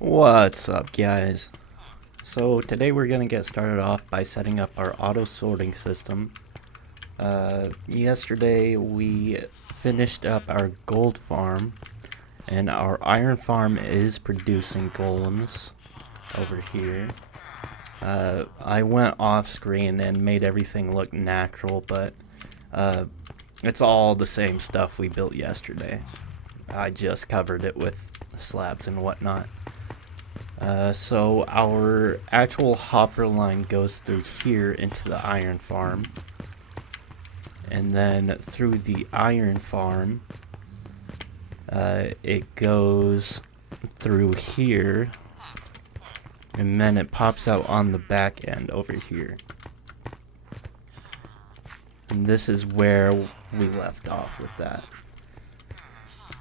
What's up, guys? So today we're gonna get started off by setting up our auto sorting system. Yesterday we finished up our gold farm, and our iron farm is producing golems over here. I went off screen and made everything look natural, but it's all the same stuff we built yesterday. I just covered it with slabs and whatnot. So our actual hopper line goes through here into the iron farm, and then through the iron farm it goes through here, and then it pops out on the back end over here. And this is where we left off with that.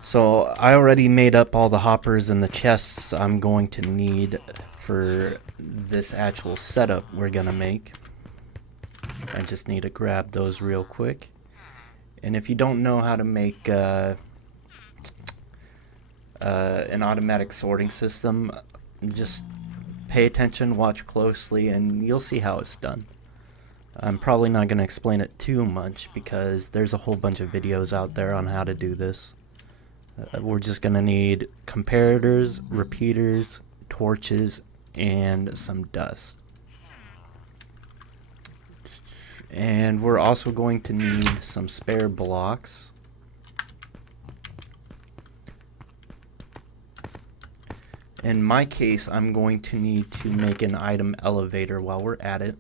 So I already made up all the hoppers and the chests I'm going to need for this actual setup we're gonna make. I just need to grab those real quick. And if you don't know how to make an automatic sorting system, just pay attention, watch closely, and you'll see how it's done. I'm probably not going to explain it too much because there's a whole bunch of videos out there on how to do this. We're just going to need comparators, repeaters, torches, and some dust. And we're also going to need some spare blocks. In my case, I'm going to need to make an item elevator while we're at it.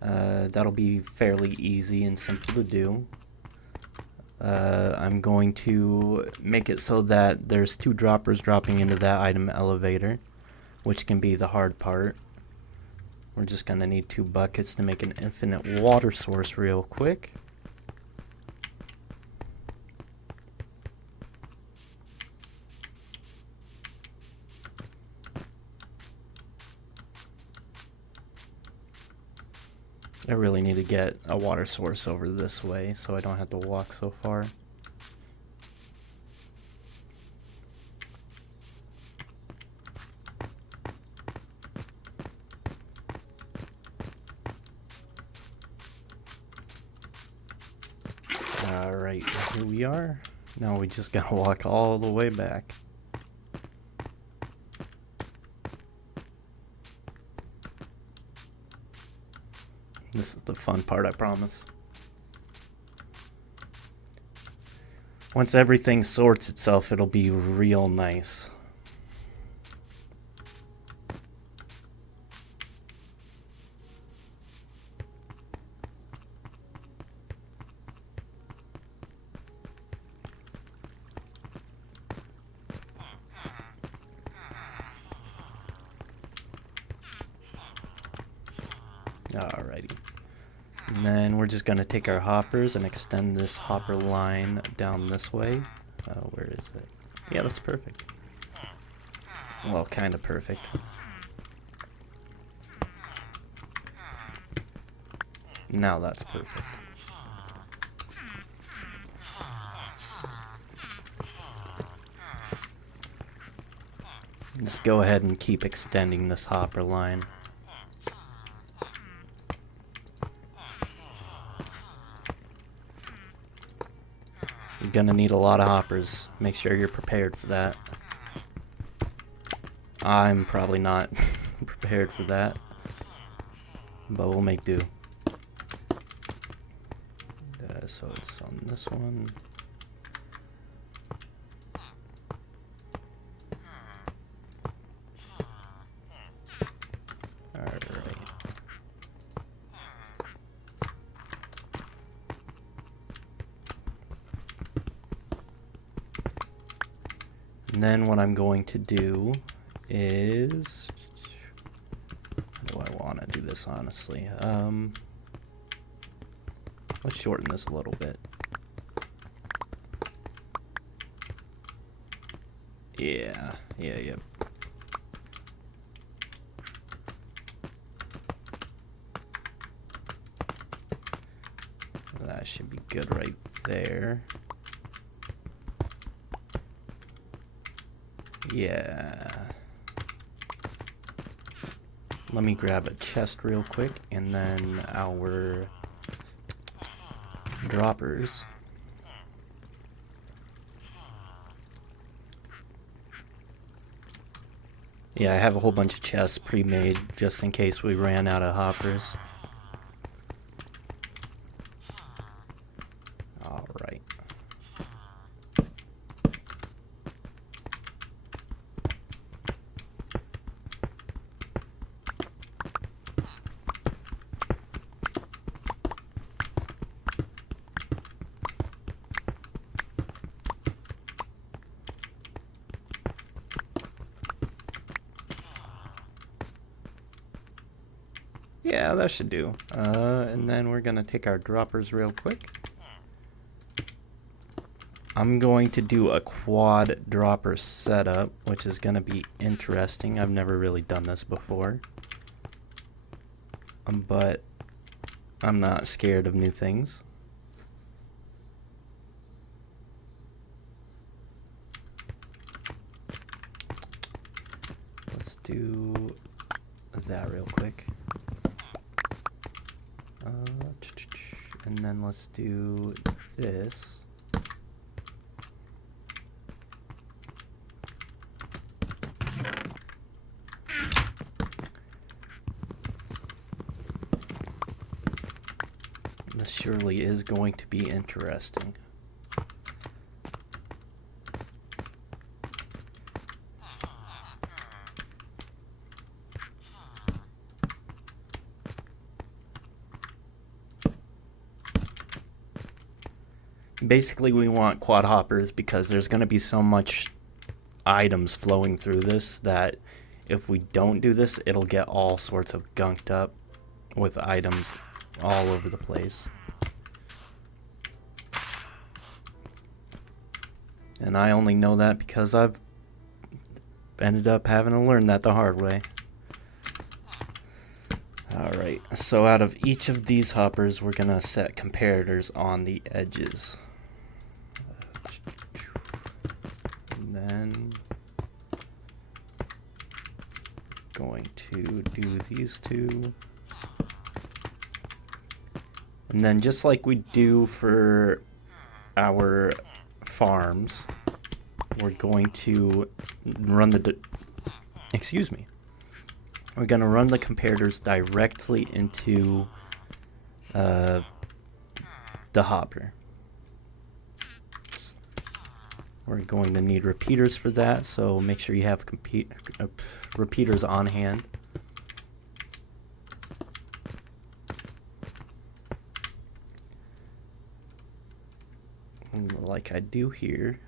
That'll be fairly easy and simple to do. I'm going to make it so that there's 2 droppers dropping into that item elevator, which can be the hard part. We're just going to need 2 buckets to make an infinite water source real quick. I really need to get a water source over this way so I don't have to walk so far. Alright, here we are. Now we just gotta walk all the way back. This is the fun part, I promise. Once everything sorts itself, it'll be real nice. Alrighty. And then we're just going to take our hoppers and extend this hopper line down this way. Where is it? Yeah, that's perfect. Well, kind of perfect. Now that's perfect. Just go ahead and keep extending this hopper line. You're gonna need a lot of hoppers. Make sure you're prepared for that. I'm probably not prepared for that, but we'll make do. So it's on this one. Alright. And then what I'm going to do is, how do I want to do this honestly? Let's shorten this a little bit. Yeah. That should be good right there. Yeah. let me grab a chest real quick, and then our droppers. Yeah, I have a whole bunch of chests pre-made just in case we ran out of hoppers. Alright. Yeah, that should do. And then we're gonna take our droppers real quick. I'm going to do a quad dropper setup, which is gonna be interesting. I've never really done this before. But I'm not scared of new things. Let's do that real quick. And then let's do this. This surely is going to be interesting. Basically, we want quad hoppers because there's going to be so much items flowing through this that if we don't do this, it'll get all sorts of gunked up with items all over the place. And I only know that because I've ended up having to learn that the hard way. Alright, so out of each of these hoppers, we're going to set comparators on the edges. And then going to do these two. And then just like we do for our farms, we're going to run the we're going to run the comparators directly into the hopper. We're going to need repeaters for that, so make sure you have repeaters on hand. Like I do here.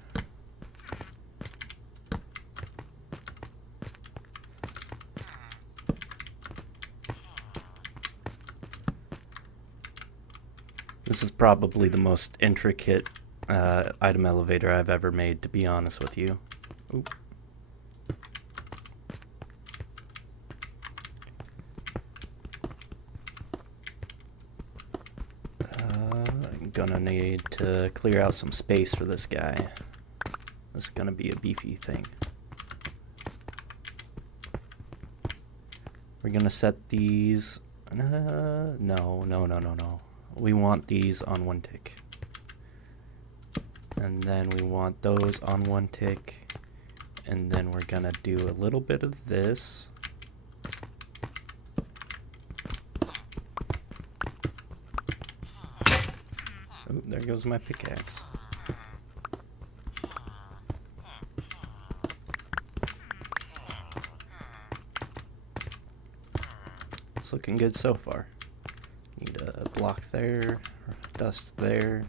This is probably the most intricate item elevator I've ever made, to be honest with you. Oop. I'm gonna need to clear out some space for this guy. This is gonna be a beefy thing. We're gonna set these... no. We want these on one tick. And then we want those on one tick. And then we're gonna do a little bit of this. Oh, there goes my pickaxe. It's looking good so far. Need a block there, dust there.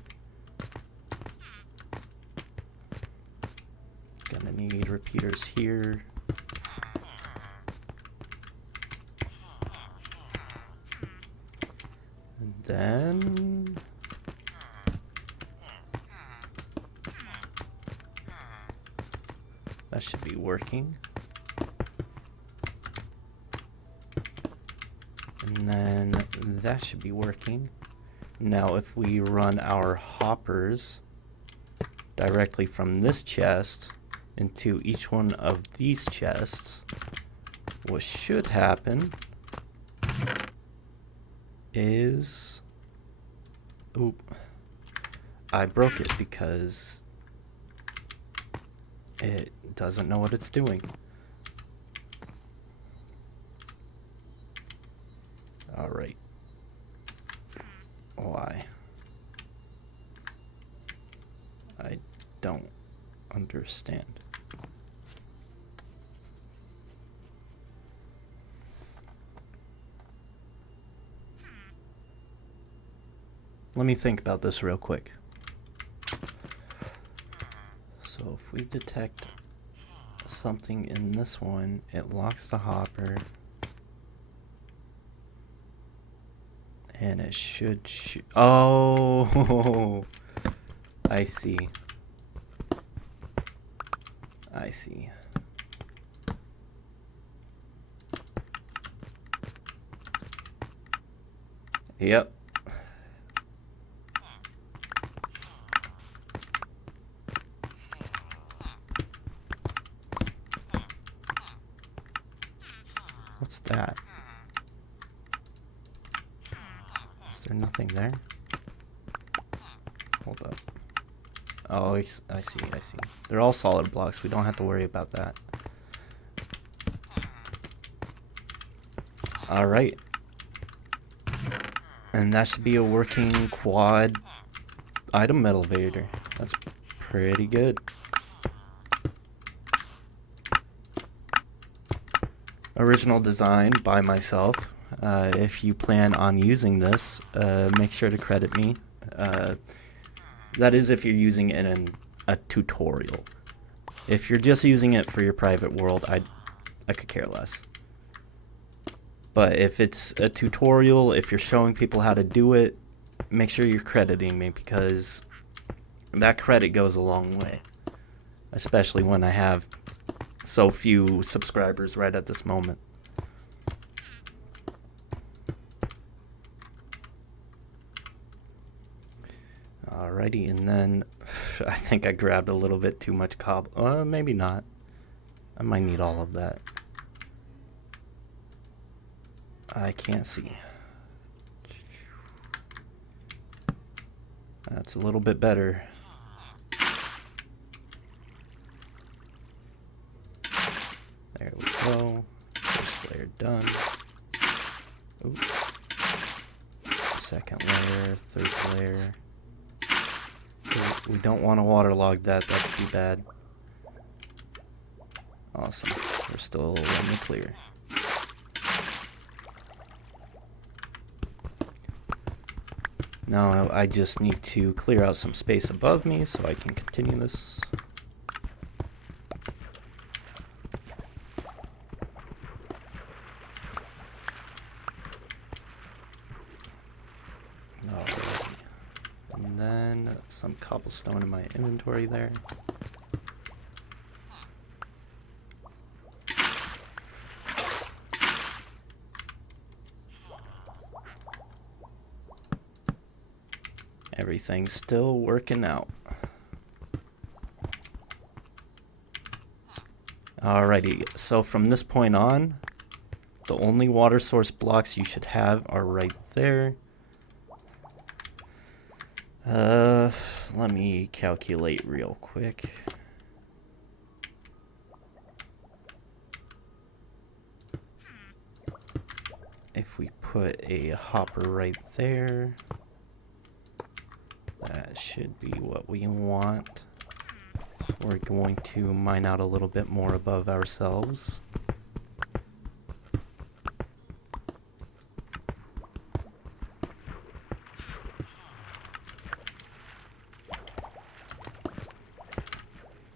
Gonna need repeaters here. And then that should be working. And then that should be working. Now if we run our hoppers directly from this chest into each one of these chests, what should happen is... Oop. I broke it because it doesn't know what it's doing. Alright. Why? I don't understand. Let me think about this real quick. So if we detect something in this one, it locks the hopper. And it should shoot. Oh, I see. I see. Yep. What's that? Is there nothing there? Hold up. Oh, I see, I see. They're all solid blocks. We don't have to worry about that. Alright. And that should be a working quad item elevator. That's pretty good. Original design by myself. If you plan on using this, make sure to credit me. That is if you're using it in a tutorial. If you're just using it for your private world, I could care less. But if it's a tutorial, if you're showing people how to do it, make sure you're crediting me, because that credit goes a long way. Especially when I have so few subscribers right at this moment. Alrighty, and then I think I grabbed a little bit too much cobble. Maybe not. I might need all of that. I can't see. That's a little bit better. There we go. First layer done. Ooh. Second layer, third layer. Ooh, we don't want to waterlog that. That could be bad. Awesome. We're still in the clear. Now I just need to clear out some space above me so I can continue this. Alrighty. And then some cobblestone in my inventory there. Everything's still working out. Alrighty, so from this point on, the only water source blocks you should have are right there. Let me calculate real quick. If we put a hopper right there, that should be what we want. We're going to mine out a little bit more above ourselves.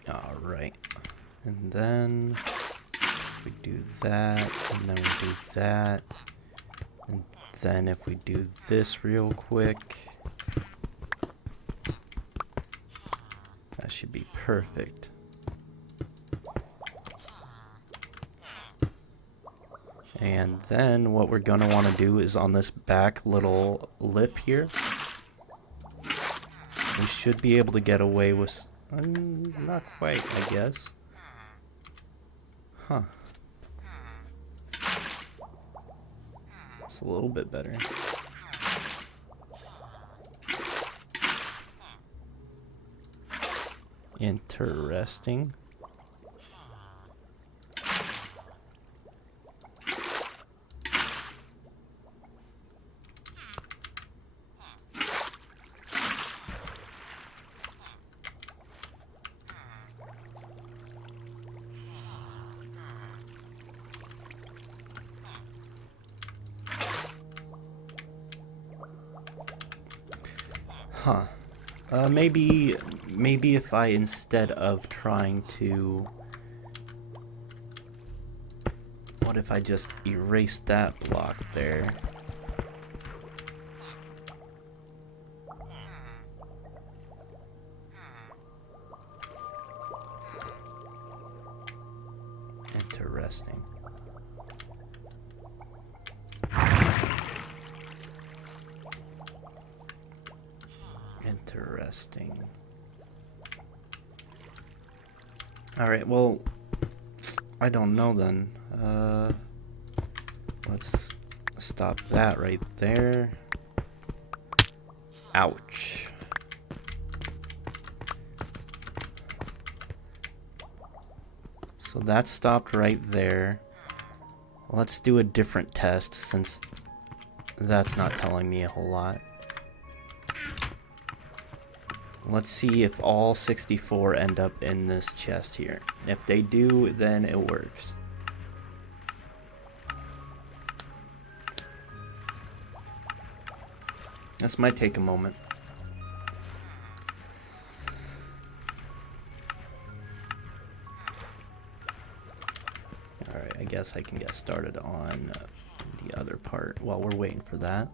Alright. And then we do that, and then we do that. And then if we do this real quick, that should be perfect. And then what we're gonna want to do is on this back little lip here, we should be able to get away with, not quite, I guess. Huh. It's a little bit better. Interesting. Huh. Maybe if I, instead of trying to... What if I just erase that block there? Interesting. Interesting. Alright, well, I don't know then. Let's stop that right there. Ouch. So that stopped right there. Let's do a different test since that's not telling me a whole lot. Let's see if all 64 end up in this chest here. If they do, then it works. This might take a moment. Alright, I guess I can get started on the other part while we're waiting for that.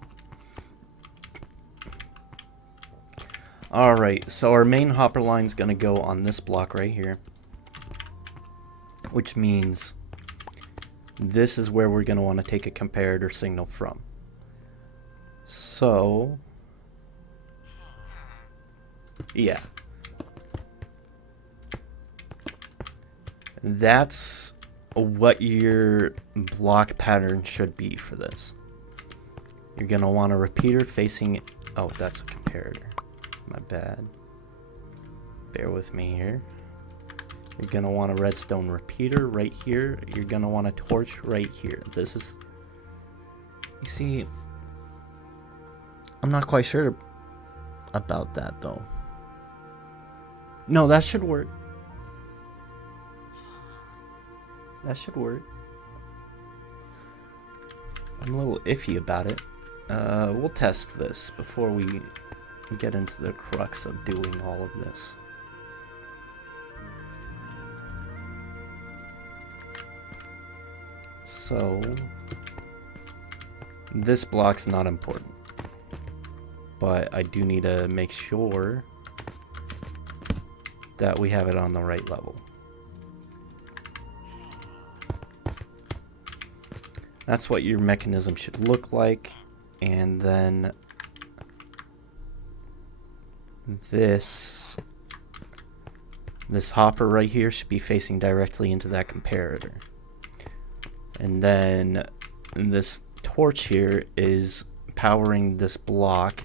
Alright, so our main hopper line is going to go on this block right here. Which means this is where we're going to want to take a comparator signal from. So, yeah. That's what your block pattern should be for this. You're going to want a repeater facing... Oh, that's a comparator. My bad. Bear with me here. You're going to want a redstone repeater right here. You're going to want a torch right here. This is... You see... I'm not quite sure about that, though. No, that should work. That should work. I'm a little iffy about it. We'll test this before we get into the crux of doing all of this. So, this block's not important, but I do need to make sure that we have it on the right level. That's what your mechanism should look like, and then this hopper right here should be facing directly into that comparator. And then this torch here is powering this block,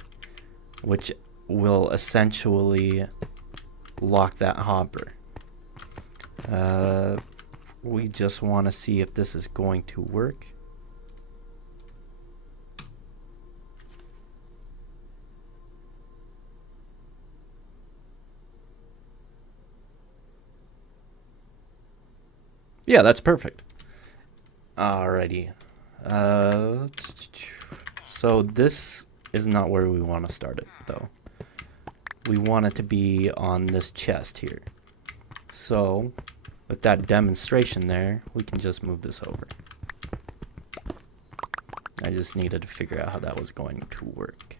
which will essentially lock that hopper. We just want to see if this is going to work. Yeah, that's perfect. Alrighty. So this is not where we want to start it, though. We want it to be on this chest here. So, with that demonstration there, we can just move this over. I just needed to figure out how that was going to work.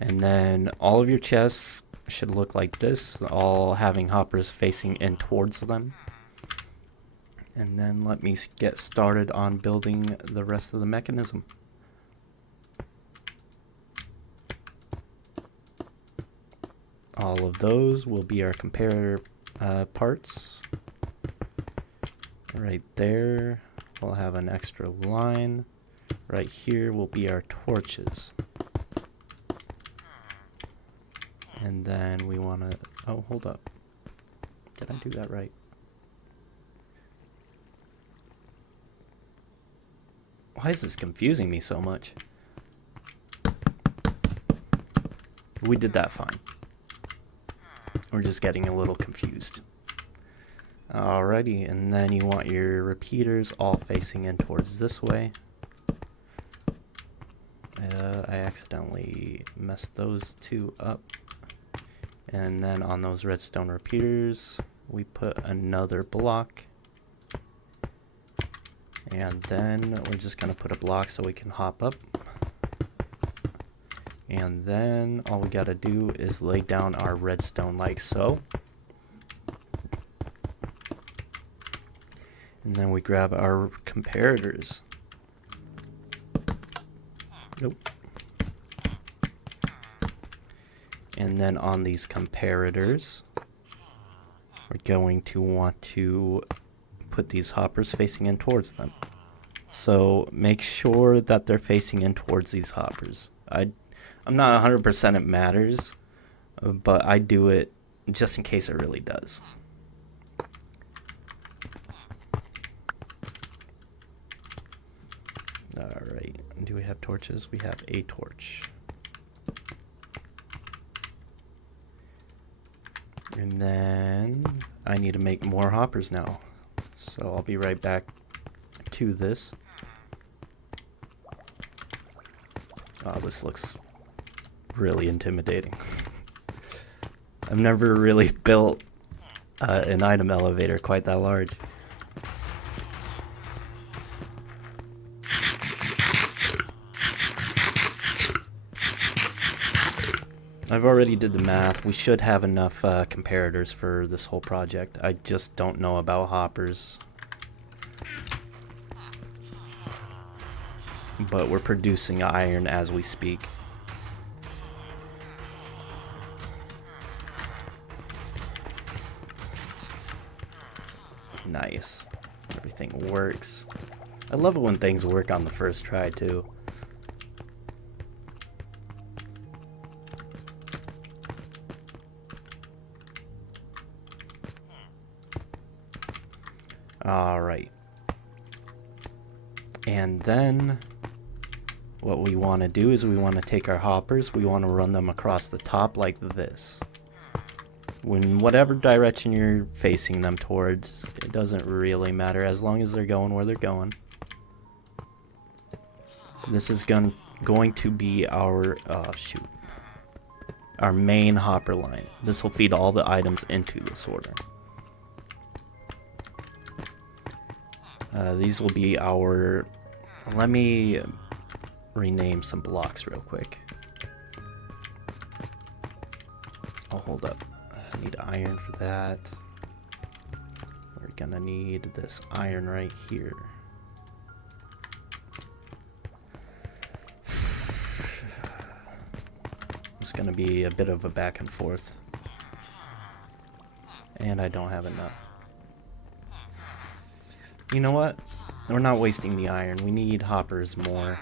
And then all of your chests should look like this, all having hoppers facing in towards them. And then let me get started on building the rest of the mechanism. All of those will be our comparator parts. Right there, we'll have an extra line. Right here will be our torches. And then we want to... Oh, hold up. Did I do that right? Why is this confusing me so much? We did that fine. We're just getting a little confused. Alrighty, and then you want your repeaters all facing in towards this way. I accidentally messed those two up. And then on those redstone repeaters, we put another block. And then we're just going to put a block so we can hop up. And then all we got to do is lay down our redstone like so. And then we grab our comparators. Nope. And then on these comparators, we're going to want to put these hoppers facing in towards them. So make sure that they're facing in towards these hoppers. I'm not 100% it matters, but I do it just in case it really does. Alright, do we have torches? We have a torch. And then I need to make more hoppers now. So I'll be right back to this. Oh, this looks really intimidating. I've never really built an item elevator quite that large. I've already did the math. We should have enough comparators for this whole project. I just don't know about hoppers. But we're producing iron as we speak. Nice. Everything works. I love it when things work on the first try too. Alright. And then what we want to do is we want to take our hoppers, we want to run them across the top like this. When whatever direction you're facing them towards, it doesn't really matter as long as they're going where they're going. This is going to be our our main hopper line. This will feed all the items into this order. These will be our... Let me rename some blocks real quick. Oh, hold up. I need iron for that. We're gonna need this iron right here. It's gonna be a bit of a back and forth. And I don't have enough. You know what? We're not wasting the iron. We need hoppers more.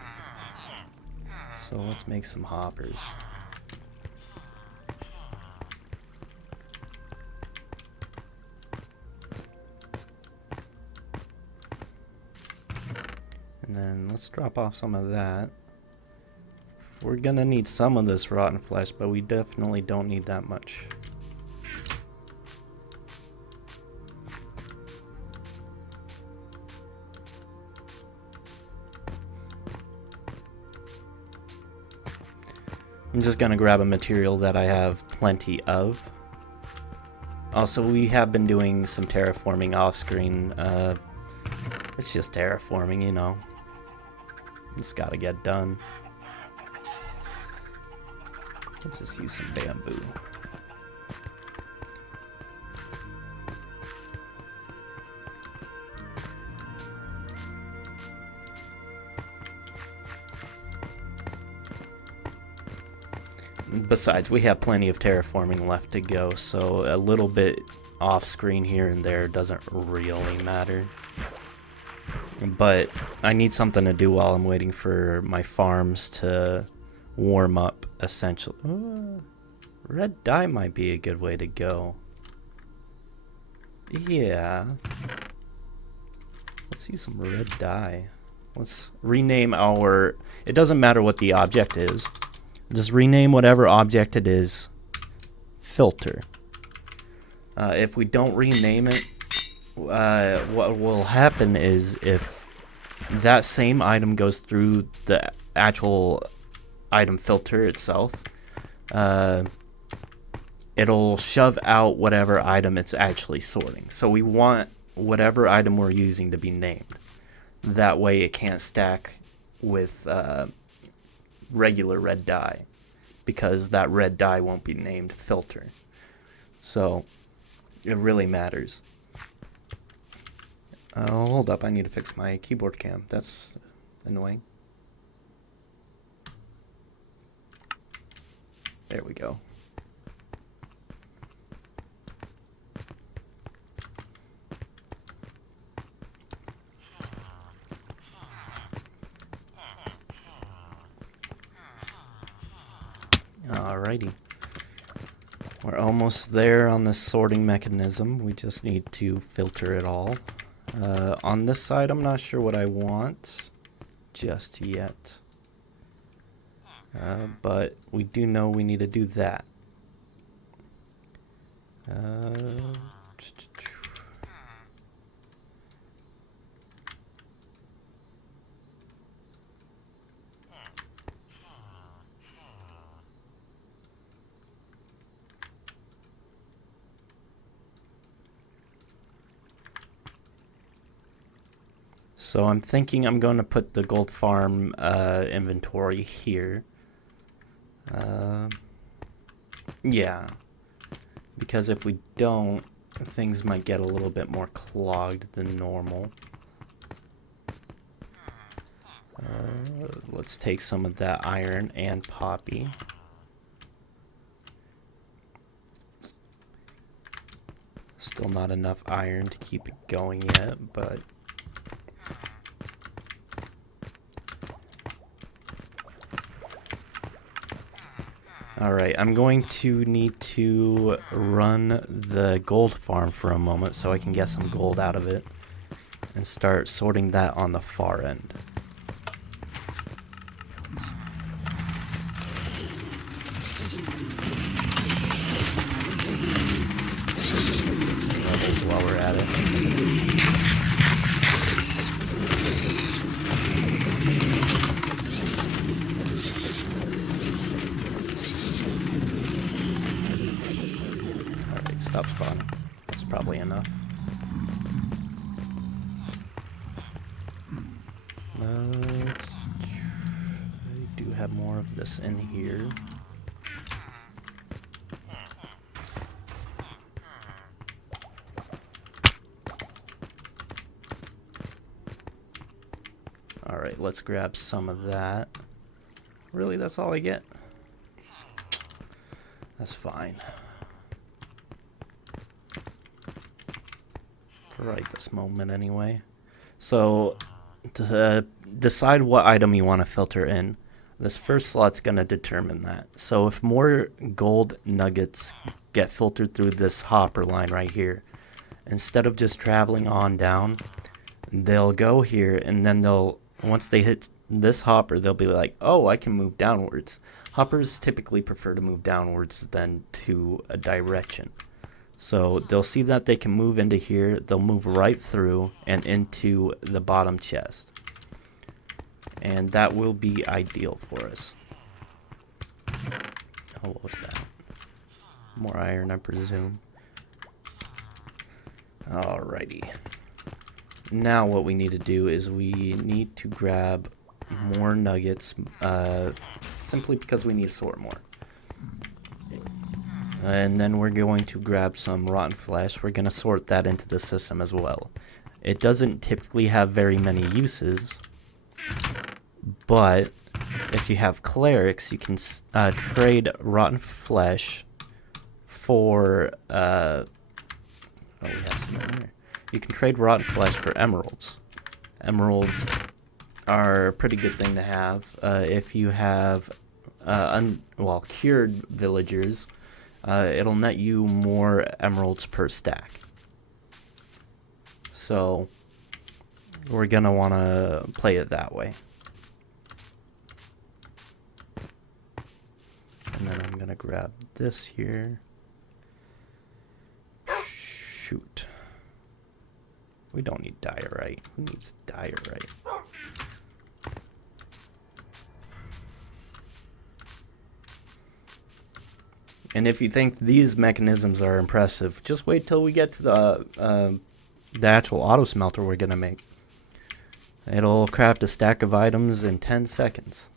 So let's make some hoppers. And then let's drop off some of that. We're gonna need some of this rotten flesh, but we definitely don't need that much. I'm just gonna grab a material that I have plenty of. Also, we have been doing some terraforming off screen. It's just terraforming, you know. It's gotta get done. Let's just use some bamboo. Besides, we have plenty of terraforming left to go, so a little bit off screen here and there doesn't really matter. But I need something to do while I'm waiting for my farms to warm up, essentially. Red dye might be a good way to go. Yeah. Let's use some red dye. Let's rename our... It doesn't matter what the object is. Just rename whatever object it is filter. If we don't rename it, what will happen is if that same item goes through the actual item filter itself, it'll shove out whatever item it's actually sorting. So we want whatever item we're using to be named. That way it can't stack with regular red dye, because that red dye won't be named filter. So it really matters. Oh, hold up, I need to fix my keyboard cam. That's annoying. There we go. Alrighty. We're almost there on this sorting mechanism. We just need to filter it all. On this side, I'm not sure what I want just yet. But we do know we need to do that. So I'm thinking I'm going to put the gold farm inventory here. Yeah, because if we don't, things might get a little bit more clogged than normal. Let's take some of that iron and poppy. Still not enough iron to keep it going yet, but... Alright, I'm going to need to run the gold farm for a moment so I can get some gold out of it and start sorting that on the far end. Get some levels while we're at it. Stop spawning. That's probably enough. I do have more of this in here. Alright, let's grab some of that. Really, that's all I get? That's fine. Right this moment anyway. So to decide what item you want to filter in, this first slot's going to determine that. So if more gold nuggets get filtered through this hopper line right here, instead of just traveling on down, they'll go here, and then once they hit this hopper, they'll be like, oh, I can move downwards. Hoppers typically prefer to move downwards than to a direction. So they'll see that they can move into here, they'll move right through and into the bottom chest. And that will be ideal for us. Oh, what was that? More iron, I presume. Alrighty. Now what we need to do is we need to grab more nuggets, simply because we need to sort more. And then we're going to grab some rotten flesh. We're going to sort that into the system as well. It doesn't typically have very many uses, but if you have clerics, you can trade rotten flesh for Oh, we have some in here. You can trade rotten flesh for emeralds. Emeralds are a pretty good thing to have. If you have cured villagers, it'll net you more emeralds per stack. So we're gonna want to play it that way. And then I'm gonna grab this here. Shoot. We don't need diorite. Who needs diorite? And if you think these mechanisms are impressive, just wait till we get to the actual auto smelter we're gonna make. It'll craft a stack of items in 10 seconds.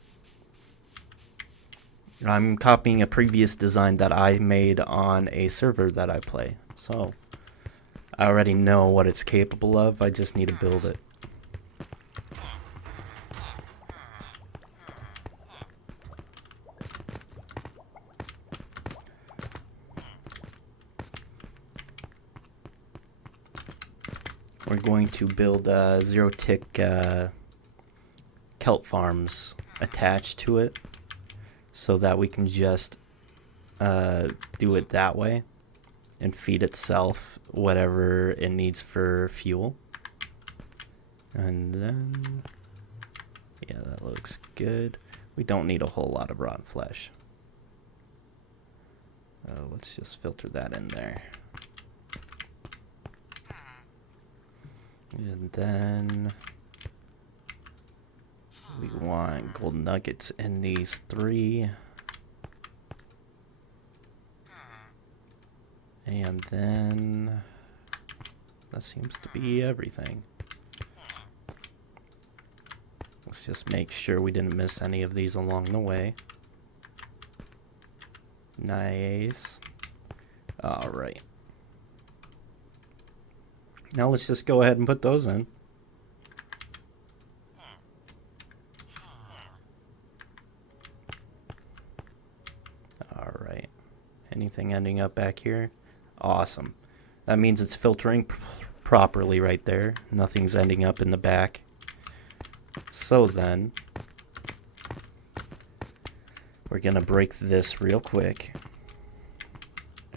I'm copying a previous design that I made on a server that I play, so I already know what it's capable of. I just need to build it. We're going to build zero-tick kelp farms attached to it so that we can just do it that way and feed itself whatever it needs for fuel. And then, yeah, that looks good. We don't need a whole lot of rotten flesh. Let's just filter that in there. And then we want gold nuggets in these 3. And then that seems to be everything. Let's just make sure we didn't miss any of these along the way. Nice. Alright. Now let's just go ahead and put those in. Alright. Anything ending up back here? Awesome. That means it's filtering properly right there. Nothing's ending up in the back. So then, we're gonna break this real quick.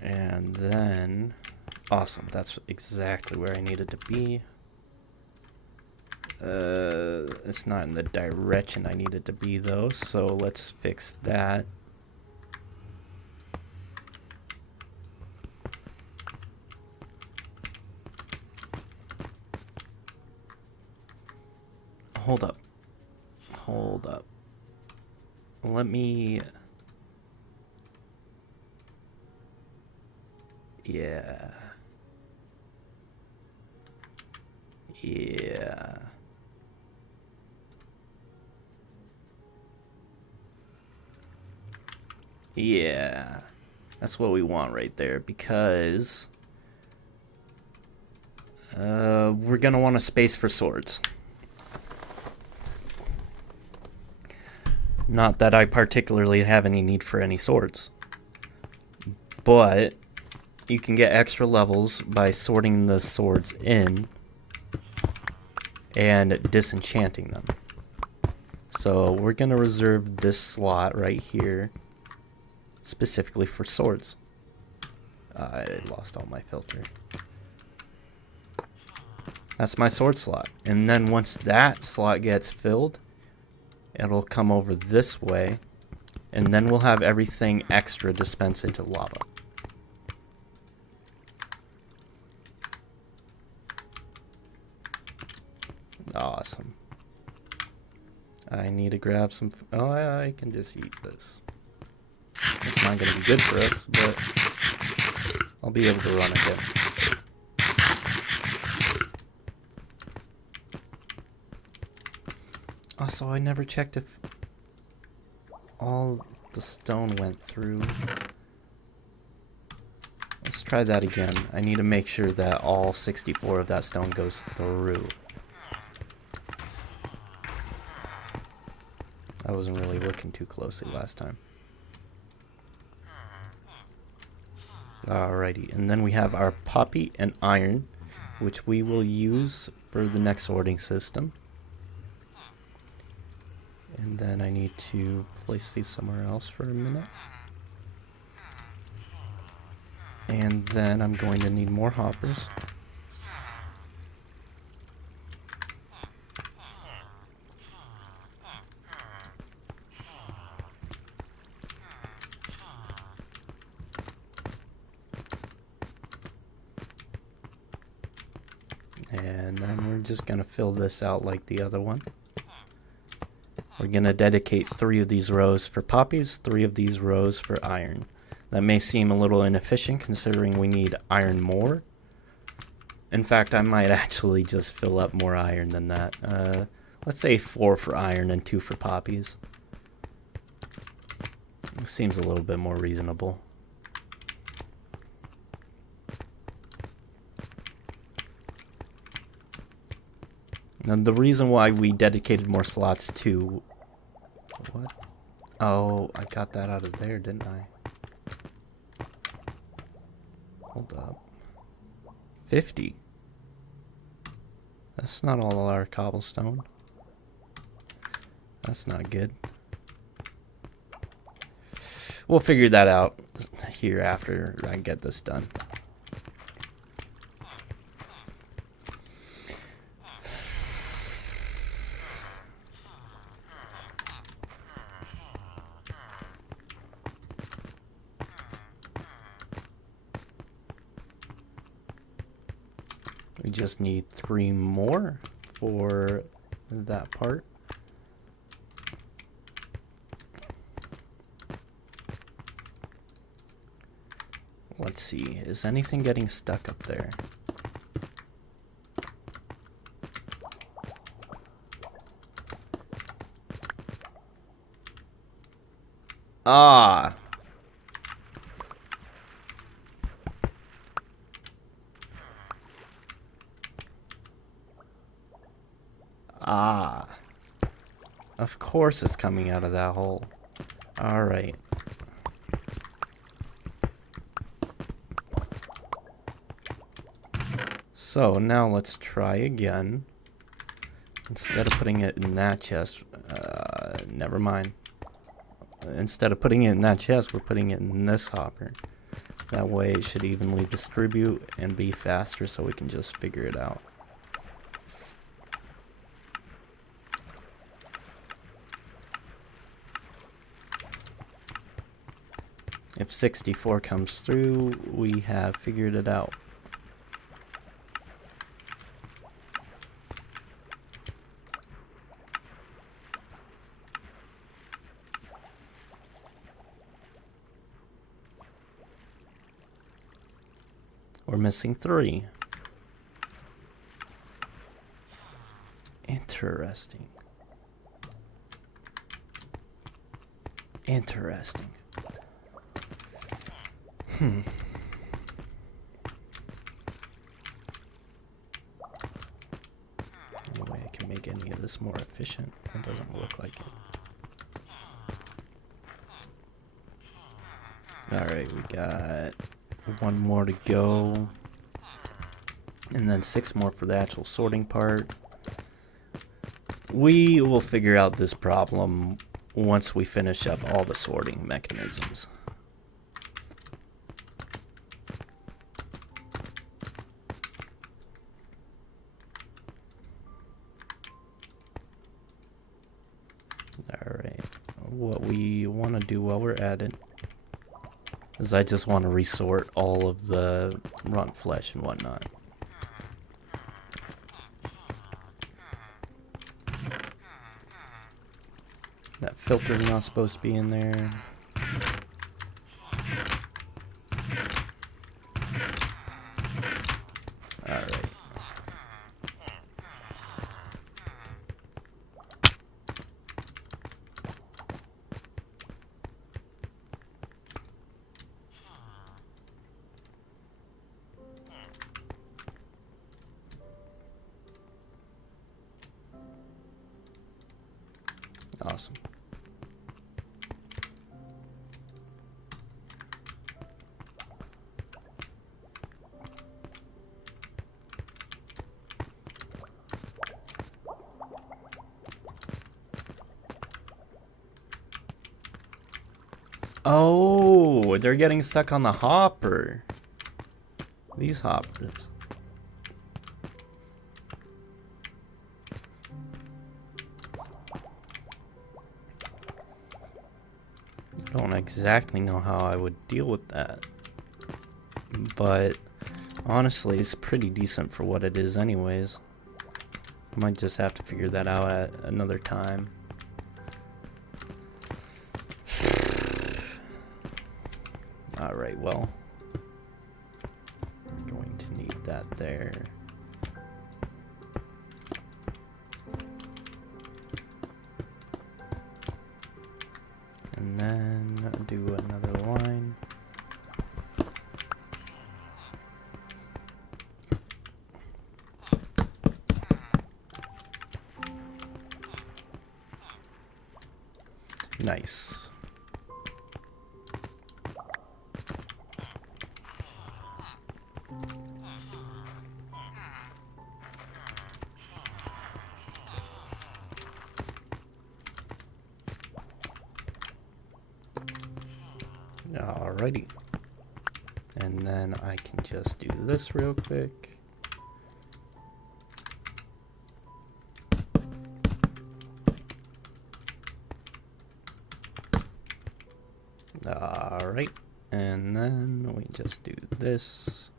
And then, awesome, that's exactly where I needed to be. It's not in the direction I needed to be though, so let's fix that. Hold up. Hold up. Let me... Yeah. Yeah. Yeah. That's what we want right there, because we're gonna want a space for swords. Not that I particularly have any need for any swords, but you can get extra levels by sorting the swords in and disenchanting them. So we're going to reserve this slot right here specifically for swords. I lost all my filter. That's my sword slot. And then once that slot gets filled, it'll come over this way, and then we'll have everything extra dispense into lava. Awesome. I need to grab some... Oh, I can just eat this. It's not going to be good for us, but I'll be able to run again. Also, I never checked if all the stone went through. Let's try that again. I need to make sure that all 64 of that stone goes through. I wasn't really looking too closely last time. Alrighty, and then we have our poppy and iron, which we will use for the next sorting system. And then I need to place these somewhere else for a minute. And then I'm going to need more hoppers. And then we're just going to fill this out like the other one. We're going to dedicate 3 of these rows for poppies, 3 of these rows for iron. That may seem a little inefficient considering we need iron more. In fact, I might actually just fill up more iron than that. Let's say 4 for iron and 2 for poppies. It seems a little bit more reasonable. And the reason why we dedicated more slots to... What? Oh, I got that out of there, didn't I? Hold up. 50. That's not all our cobblestone. That's not good. We'll figure that out here after I get this done. We just need 3 more for that part. Let's see, is anything getting stuck up there? Ah! Ah. Of course it's coming out of that hole. Alright. So now let's try again. Instead of putting it in that chest, never mind. Instead of putting it in that chest, we're putting it in this hopper. That way it should evenly distribute and be faster so we can just figure it out. If 64 comes through, we have figured it out. We're missing 3. Interesting. Interesting. Any way I can make any of this more efficient? It doesn't look like it. Alright, we got 1 more to go. And then 6 more for the actual sorting part. We will figure out this problem once we finish up all the sorting mechanisms. Alright, what we want to do while we're at it is I just want to resort all of the rotten flesh and whatnot. That filter's not supposed to be in there. Alright. Awesome. Oh, they're getting stuck on the hopper. These hoppers. I don't exactly know how I would deal with that. But honestly, it's pretty decent for what it is anyways. Might just have to figure that out at another time. Alright, well. Going to need that there. And then do another line. Nice. Alrighty. And then I can just do this real quick. Alright. And then we just do this.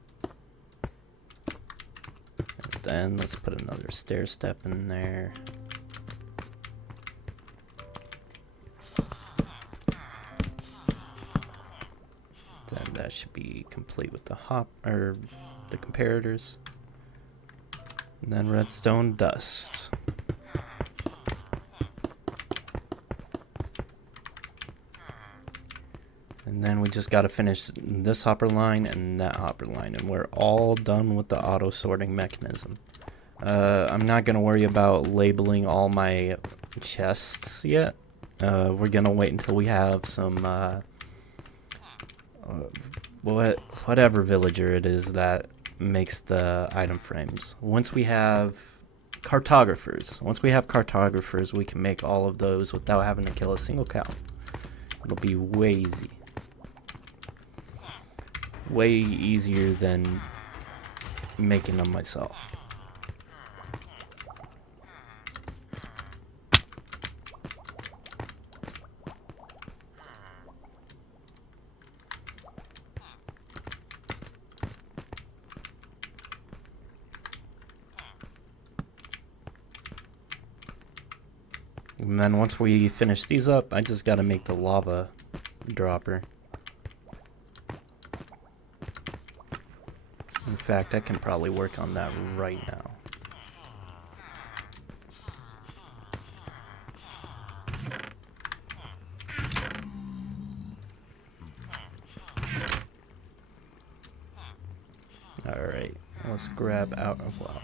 And then let's put another stair step in there. Then that should be complete with the the comparators. And then redstone dust. And then we just gotta finish this hopper line and that hopper line, and we're all done with the auto sorting mechanism. I'm not gonna worry about labeling all my chests yet. We're gonna wait until we have some whatever villager it is that makes the item frames. Once we have cartographers, we can make all of those without having to kill a single cow. It'll be way easy. Way easier than making them myself. And then once we finish these up, I just gotta make the lava dropper. In fact, I can probably work on that right now. Alright, let's grab out of, well,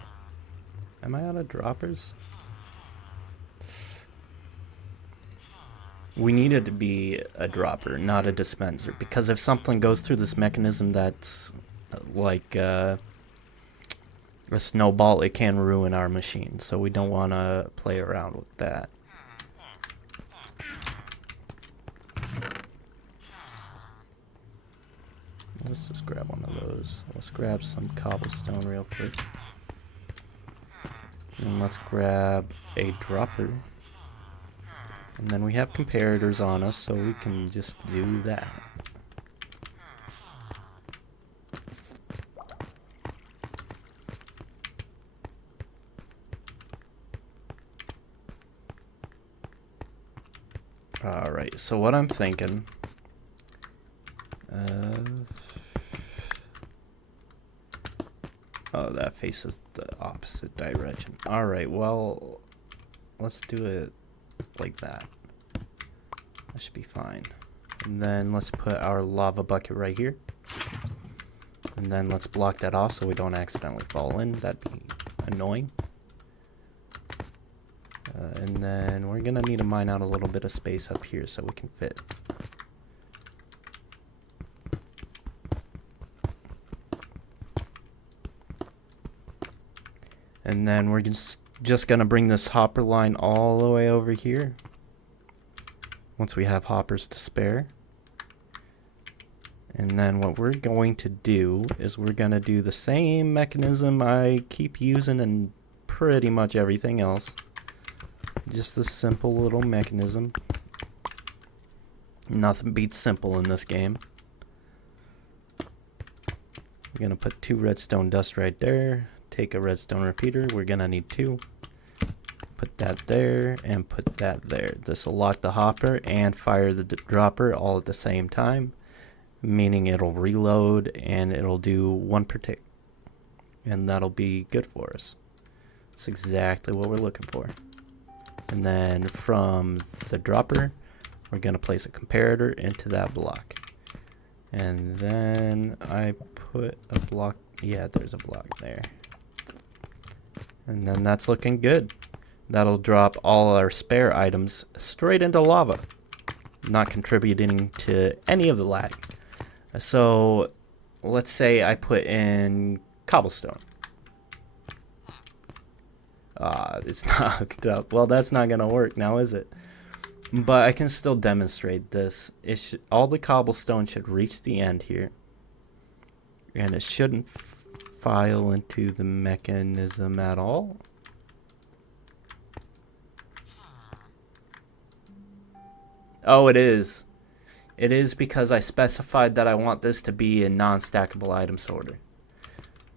am I out of droppers? We need it to be a dropper, not a dispenser, because if something goes through this mechanism that's like a snowball, it can ruin our machine, so we don't want to play around with that. Let's just grab one of those. Let's grab some cobblestone real quick. And let's grab a dropper. And then we have comparators on us, so we can just do that. Alright, so what I'm thinking... oh, that faces the opposite direction. Alright, well, let's do it like that. That should be fine. And then let's put our lava bucket right here. And then let's block that off so we don't accidentally fall in. That'd be annoying. And then we're gonna need to mine out a little bit of space up here so we can fit. And then we're just gonna bring this hopper line all the way over here. Once we have hoppers to spare. And then what we're going to do is we're going to do the same mechanism I keep using in pretty much everything else. Just this simple little mechanism. Nothing beats simple in this game. We're going to put 2 redstone dust right there. Take a redstone repeater. We're going to need 2. Put that there and put that there. This will lock the hopper and fire the dropper all at the same time, meaning it'll reload and it'll do 1 per tick. And that'll be good for us. It's exactly what we're looking for. And then from the dropper, we're going to place a comparator into that block. And then I put a block. Yeah, there's a block there. And then that's looking good. That'll drop all our spare items straight into lava, not contributing to any of the lag. So let's say I put in cobblestone. It's not hooked up. Well, that's not going to work now, is it? But I can still demonstrate this. All the cobblestone should reach the end here. And it shouldn't file into the mechanism at all. Oh, it is. It is because I specified that I want this to be a non-stackable item sorter.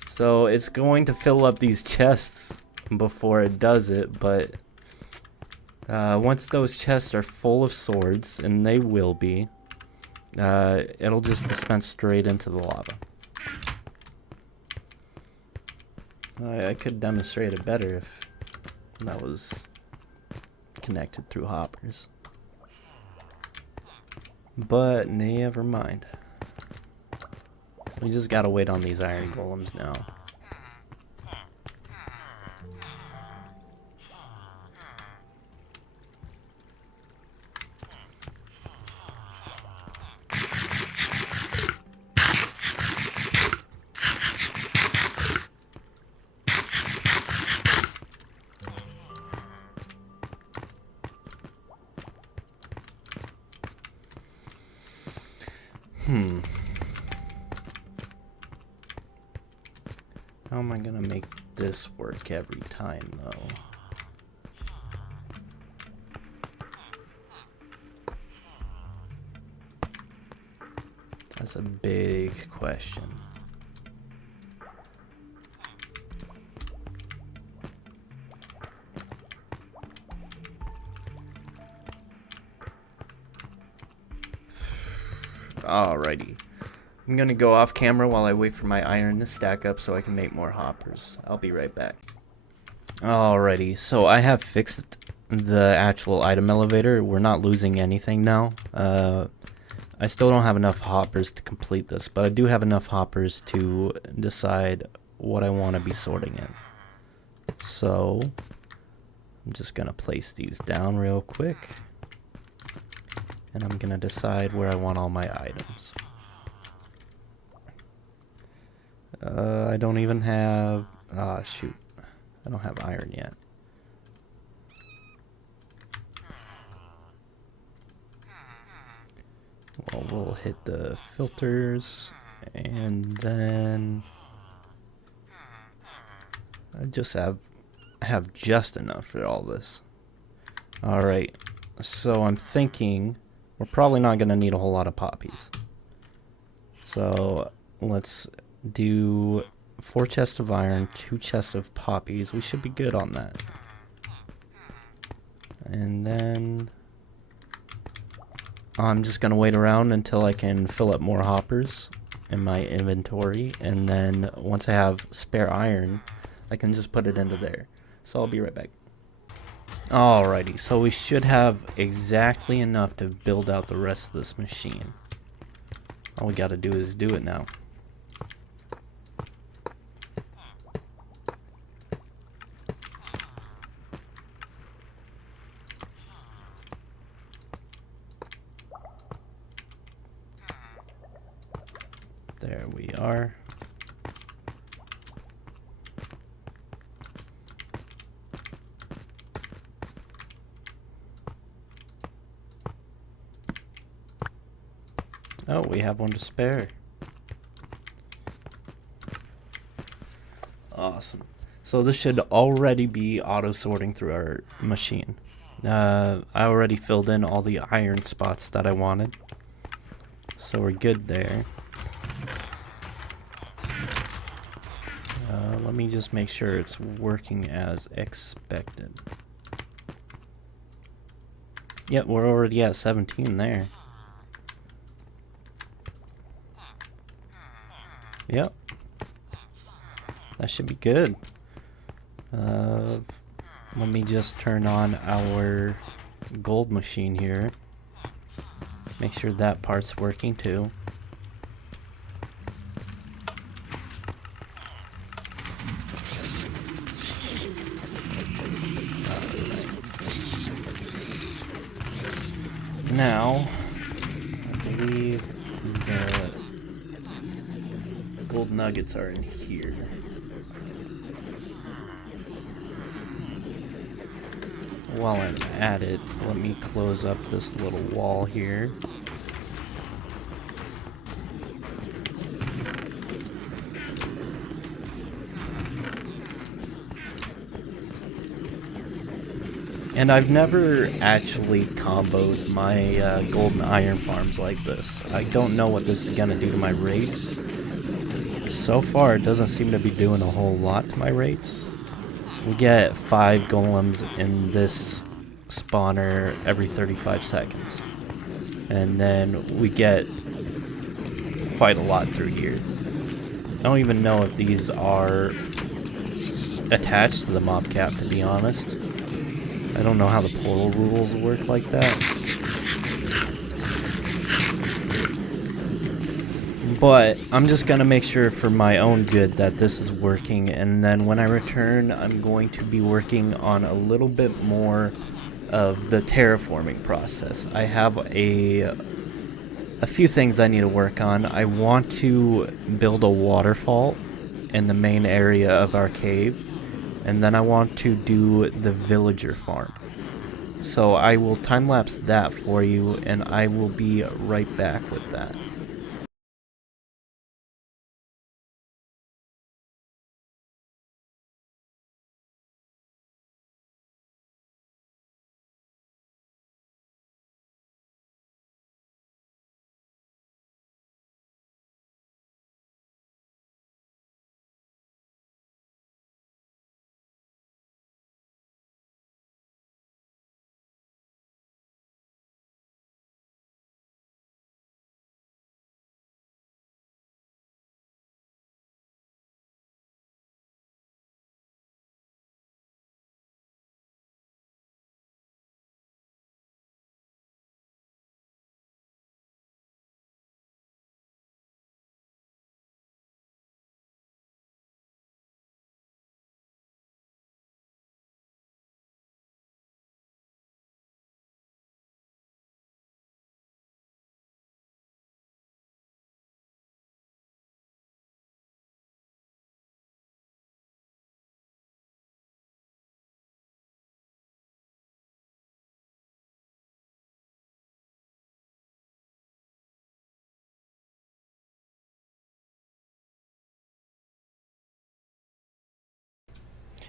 So it's going to fill up these chests before it does it, but once those chests are full of swords, and they will be, it'll just dispense straight into the lava. I could demonstrate it better if that was connected through hoppers. But never mind. We just gotta wait on these iron golems now. How am I gonna make this work every time, though? That's a big question. Alrighty. I'm gonna go off camera while I wait for my iron to stack up so I can make more hoppers. I'll be right back. Alrighty, so I have fixed the actual item elevator. We're not losing anything now. I still don't have enough hoppers to complete this, but I do have enough hoppers to decide what I want to be sorting in. So I'm just gonna place these down real quick, and I'm gonna decide where I want all my items. I don't even have... shoot. I don't have iron yet. Well, we'll hit the filters, and then... I have just enough for all this. Alright, so I'm thinking we're probably not going to need a whole lot of poppies. So let's do 4 chests of iron, 2 chests of poppies. We should be good on that. And then I'm just going to wait around until I can fill up more hoppers in my inventory. And then once I have spare iron, I can just put it into there. So I'll be right back. Alrighty, so we should have exactly enough to build out the rest of this machine. All we got to do is do it now. There we are. Oh, we have one to spare. Awesome. So this should already be auto-sorting through our machine. I already filled in all the iron spots that I wanted. So we're good there. Let me just make sure it's working as expected. Yep, we're already at 17 there. Yep. That should be good. Let me just turn on our gold machine here. Make sure that part's working too. Now, I believe the gold nuggets are in here. While I'm at it, let me close up this little wall here. And I've never actually comboed my gold and iron farms like this. I don't know what this is going to do to my rates. So far, it doesn't seem to be doing a whole lot to my rates. We get 5 golems in this spawner every 35 seconds. And then we get quite a lot through here. I don't even know if these are attached to the mob cap, to be honest. I don't know how the portal rules work like that. But I'm just going to make sure for my own good that this is working, and then when I return, I'm going to be working on a little bit more of the terraforming process. I have a few things I need to work on. I want to build a waterfall in the main area of our cave, and then I want to do the villager farm. So I will time-lapse that for you, and I will be right back with that.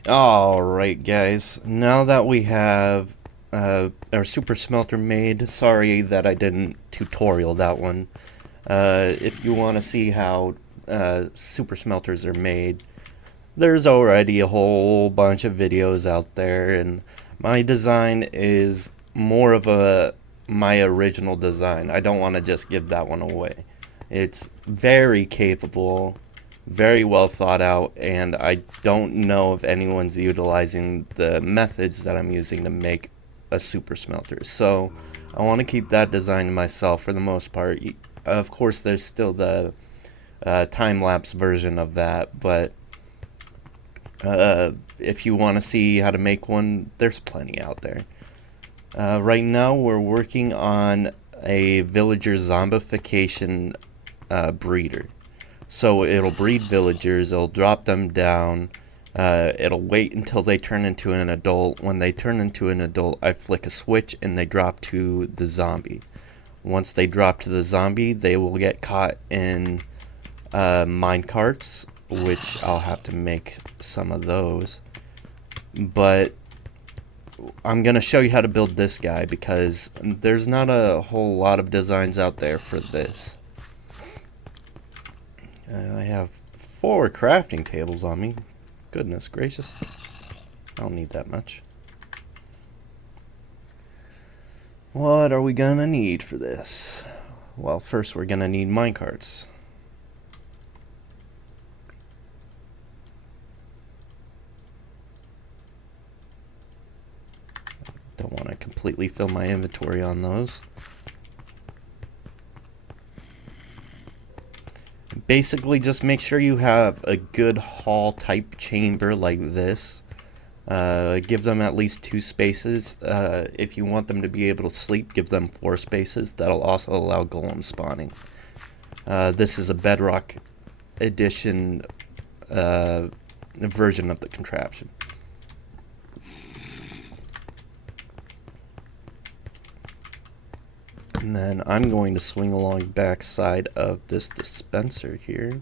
Alright guys, now that we have our super smelter made, sorry that I didn't tutorial that one. If you want to see how super smelters are made, there's already a whole bunch of videos out there, and my design is more of my original design. I don't want to just give that one away. It's very capable, very well thought out, and I don't know if anyone's utilizing the methods that I'm using to make a super smelter. So I want to keep that design to myself for the most part. Of course, there's still the time-lapse version of that, but if you want to see how to make one, there's plenty out there. Right now, we're working on a villager zombification breeder. So it'll breed villagers, it'll drop them down, it'll wait until they turn into an adult. When they turn into an adult, I flick a switch and they drop to the zombie. Once they drop to the zombie, they will get caught in mine carts, which I'll have to make some of those. But I'm going to show you how to build this guy because there's not a whole lot of designs out there for this. I have 4 crafting tables on me. Goodness gracious. I don't need that much. What are we going to need for this? Well, first we're going to need minecarts. Don't want to completely fill my inventory on those. Basically, just make sure you have a good hall type chamber like this. Give them at least 2 spaces. If you want them to be able to sleep, give them 4 spaces. That'll also allow golem spawning. This is a Bedrock edition version of the contraption. And then I'm going to swing along the back side of this dispenser here.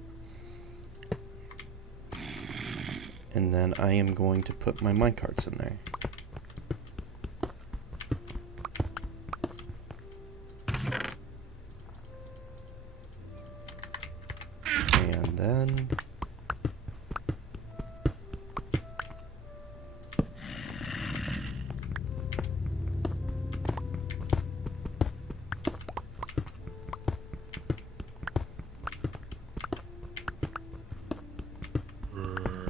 And then I am going to put my minecarts in there. And then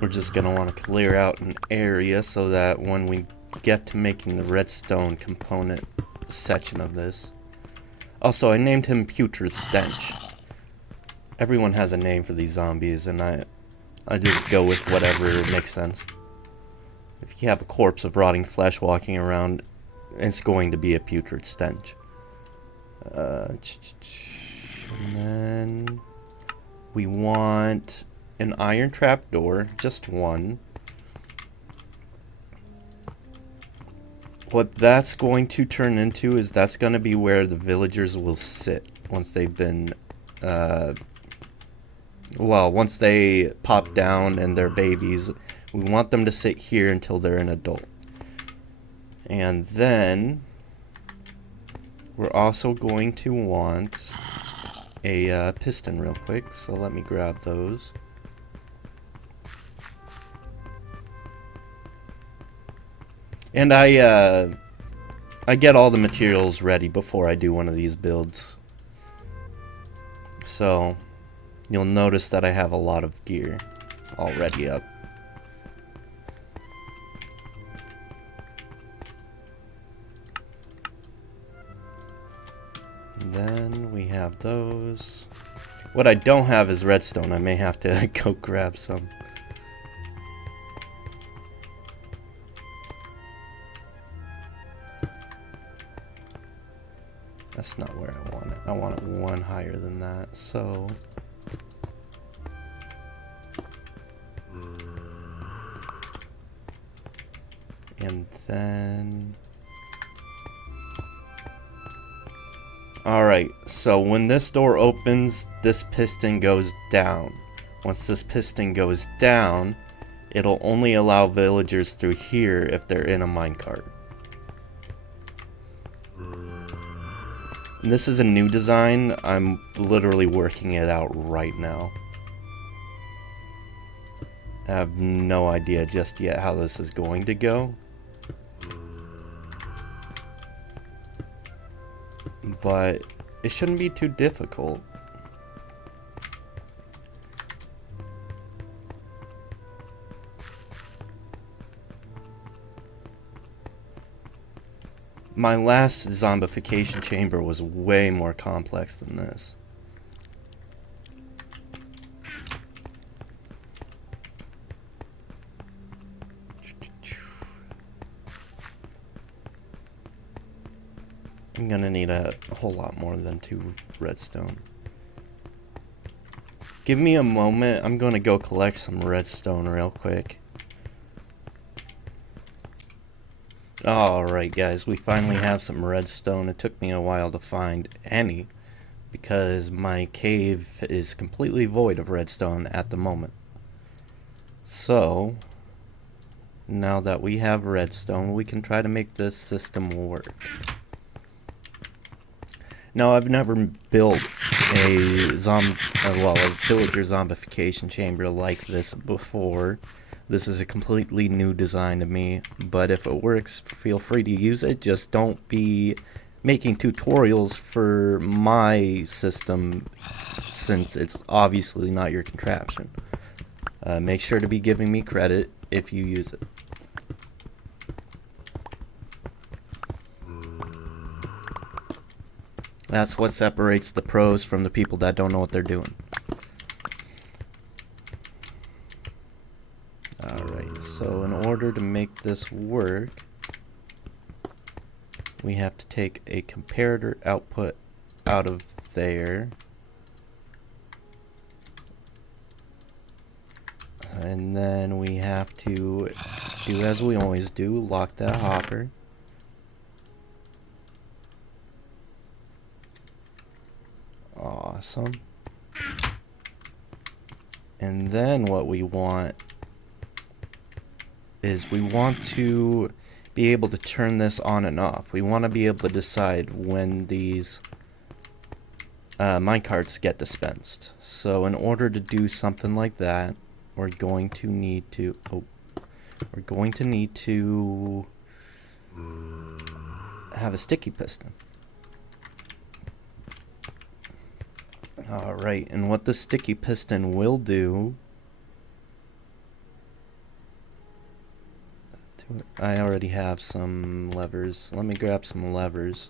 we're just going to want to clear out an area so that when we get to making the redstone component section of this. Also, I named him Putrid Stench. Everyone has a name for these zombies, and I just go with whatever makes sense. If you have a corpse of rotting flesh walking around, it's going to be a Putrid Stench. And then we want an iron trapdoor, just one. What that's going to turn into is that's going to be where the villagers will sit once they've been, once they pop down and they're babies. We want them to sit here until they're an adult. And then we're also going to want a piston real quick, so let me grab those. And I get all the materials ready before I do one of these builds. So you'll notice that I have a lot of gear already up. And then we have those. What I don't have is redstone. I may have to go grab some. That's not where I want it. I want it one higher than that, so... And then... Alright, so when this door opens, this piston goes down. Once this piston goes down, it'll only allow villagers through here if they're in a minecart. And this is a new design. I'm literally working it out right now. I have no idea just yet how this is going to go. But it shouldn't be too difficult. My last zombification chamber was way more complex than this. I'm gonna need a whole lot more than 2 redstone. Give me a moment. I'm gonna go collect some redstone real quick. Alright guys, we finally have some redstone. It took me a while to find any because my cave is completely void of redstone at the moment. So, now that we have redstone, we can try to make this system work. Now, I've never built a villager zombification chamber like this before. This is a completely new design to me, but if it works, feel free to use it. Just don't be making tutorials for my system, since it's obviously not your contraption. Make sure to be giving me credit if you use it. That's what separates the pros from the people that don't know what they're doing. Alright, so in order to make this work, we have to take a comparator output out of there. And then we have to do as we always do, lock that hopper. Awesome. And then what we want is we want to be able to turn this on and off. We want to be able to decide when these minecarts get dispensed. So in order to do something like that, we're going to need to have a sticky piston. Alright, and what the sticky piston will do... I already have some levers. Let me grab some levers.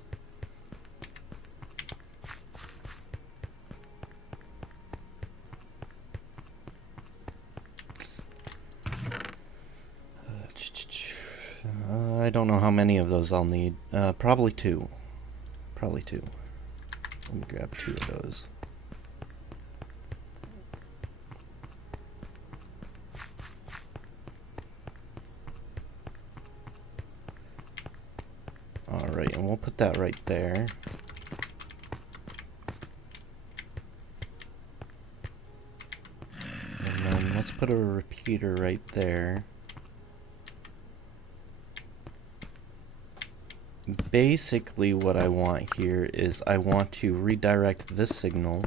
I don't know how many of those I'll need. Probably two. Probably two. Let me grab 2 of those. Alright, and we'll put that right there. And then let's put a repeater right there. Basically what I want here is I want to redirect this signal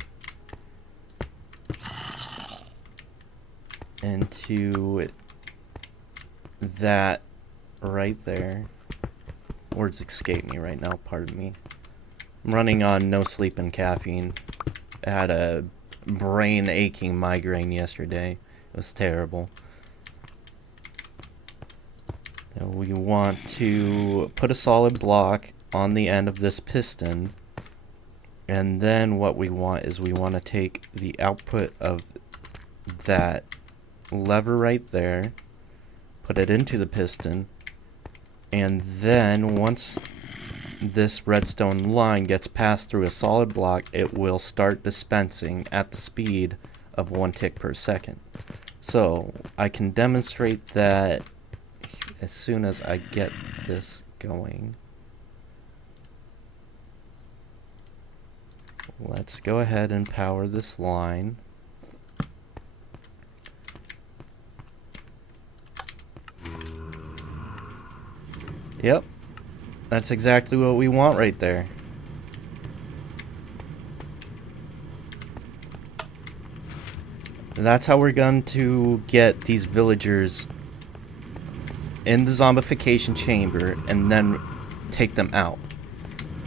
into that right there. Words escape me right now, pardon me. I'm running on no sleep and caffeine. I had a brain aching migraine yesterday. It was terrible. Now we want to put a solid block on the end of this piston, and then what we want is we want to take the output of that lever right there, put it into the piston, and then once this redstone line gets passed through a solid block, it will start dispensing at the speed of 1 tick per second. So I can demonstrate that as soon as I get this going. Let's go ahead and power this line. Yep, that's exactly what we want right there. That's how we're going to get these villagers in the zombification chamber and then take them out.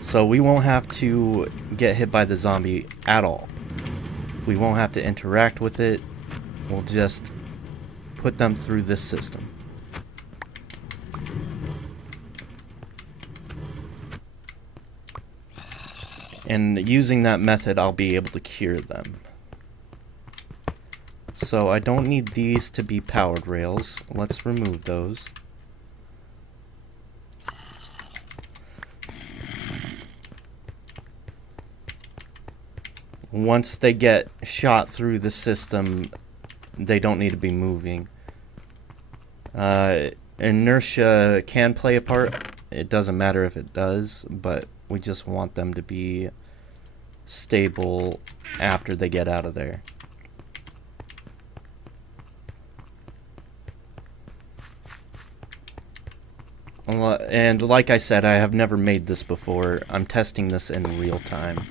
So we won't have to get hit by the zombie at all. We won't have to interact with it. We'll just put them through this system. And using that method, I'll be able to cure them. So I don't need these to be powered rails. Let's remove those. Once they get shot through the system, they don't need to be moving. inertia can play a part. It doesn't matter if it does, but we just want them to be stable after they get out of there. And like I said, I have never made this before. I'm testing this in real time.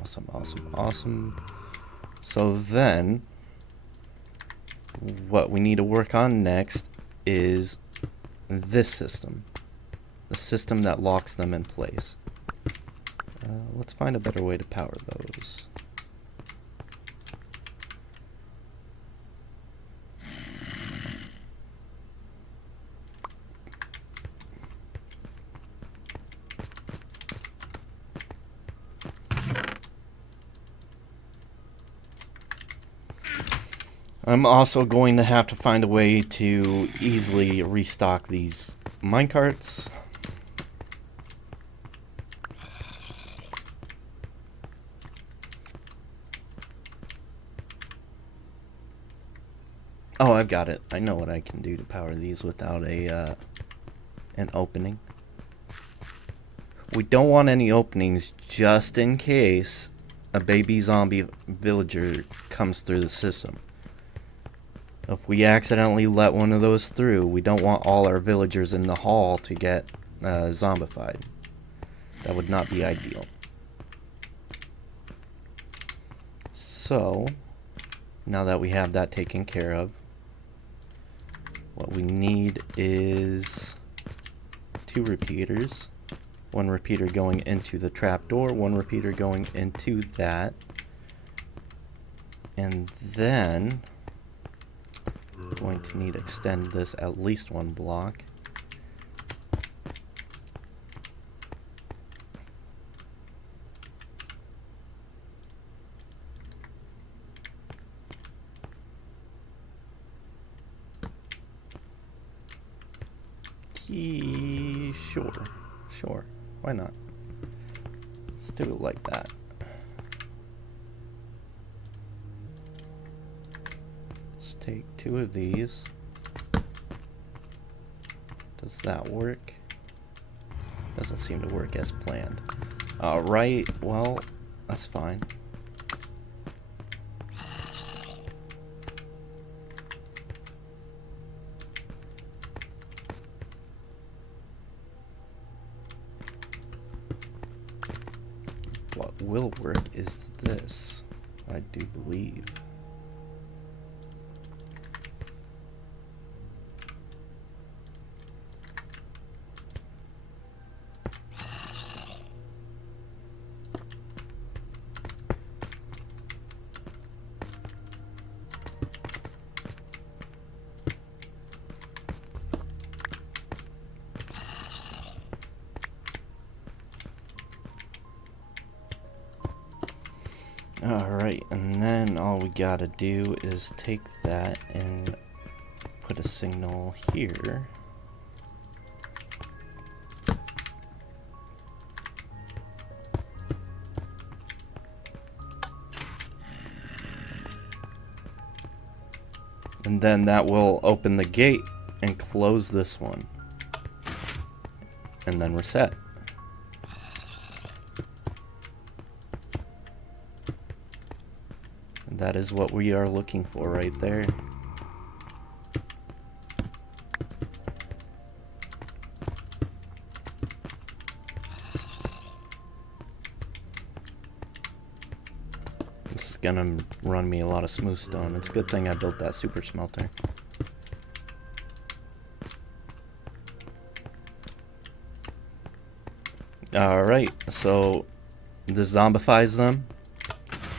Awesome, awesome, awesome. So then, what we need to work on next is this system. The system that locks them in place. Let's find a better way to power those. I'm also going to have to find a way to easily restock these minecarts. Oh, I've got it. I know what I can do to power these without an opening. We don't want any openings just in case a baby zombie villager comes through the system. If we accidentally let one of those through, we don't want all our villagers in the hall to get zombified. That would not be ideal. So, now that we have that taken care of, what we need is 2 repeaters. 1 repeater going into the trapdoor, 1 repeater going into that. And then we're going to need to extend this at least 1 block. Sure. Why not? Let's do it like that. Let's take 2 of these. Does that work? Doesn't seem to work as planned. Alright, well, that's fine. What will work is this, I do believe. Alright, and then all we gotta do is take that and put a signal here. And then that will open the gate and close this one. And then reset. That is what we are looking for right there. This is gonna run me a lot of smooth stone. It's a good thing I built that super smelter. Alright, so this zombifies them.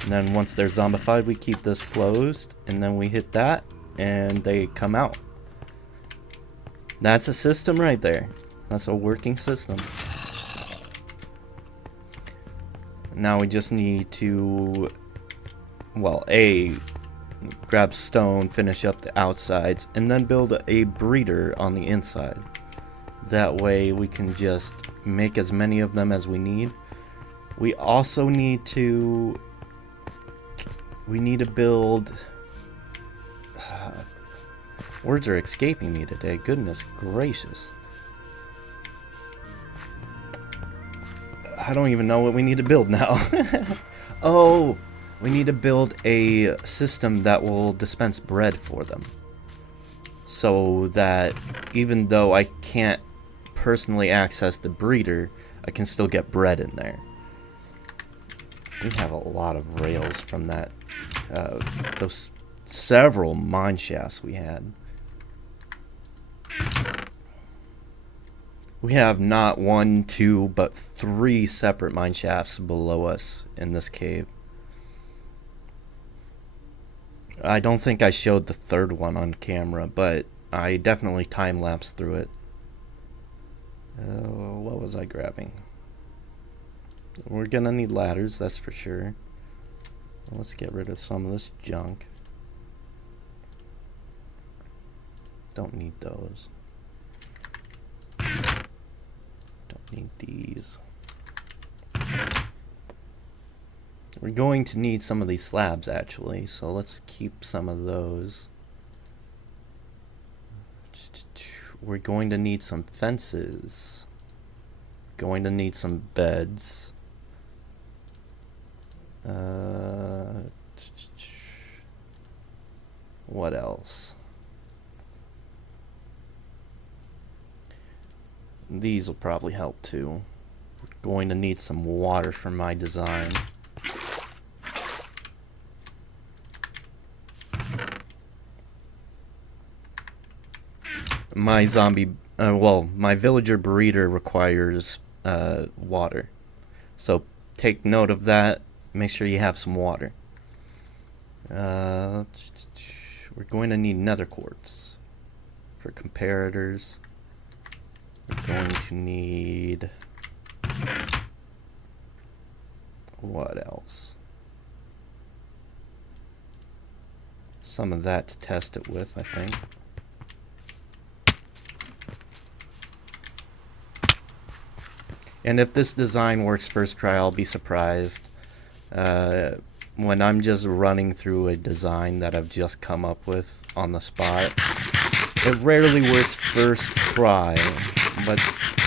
And then once they're zombified, we keep this closed, and then we hit that, and they come out. That's a system right there. That's a working system. Now we just need to, well, grab stone, finish up the outsides, and then build a breeder on the inside. That way we can just make as many of them as we need. We also need to We need to build... words are escaping me today. Goodness gracious. I don't even know what we need to build now. Oh, we need to build a system that will dispense bread for them. So that even though I can't personally access the breeder, I can still get bread in there. We have a lot of rails from that, those several mine shafts we had. We have not 1, 2, but 3 separate mine shafts below us in this cave. I don't think I showed the third one on camera, but I definitely time-lapsed through it. What was I grabbing? We're gonna need ladders, that's for sure. Let's get rid of some of this junk. Don't need those. Don't need these. We're going to need some of these slabs actually, so let's keep some of those. We're going to need some fences. Going to need some beds. What else? These will probably help too. We're going to need some water for my design. My zombie, well, my villager breeder requires water. So take note of that. Make sure you have some water. We're going to need nether quartz for comparators. We're going to need... what else? Some of that to test it with, I think. And if this design works first try, I'll be surprised. When I'm just running through a design that I've just come up with on the spot, it rarely works first try, but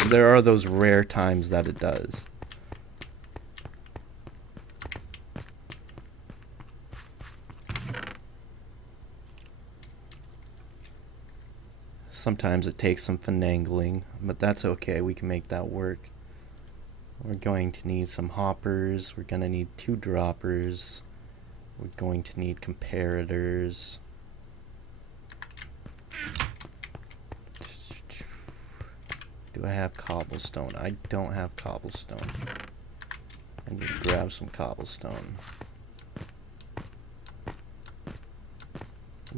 there are those rare times that it does. Sometimes it takes some finagling, but that's okay, we can make that work. We're going to need some hoppers, we're going to need 2 droppers, we're going to need comparators. Do I have cobblestone? I don't have cobblestone. I need to grab some cobblestone.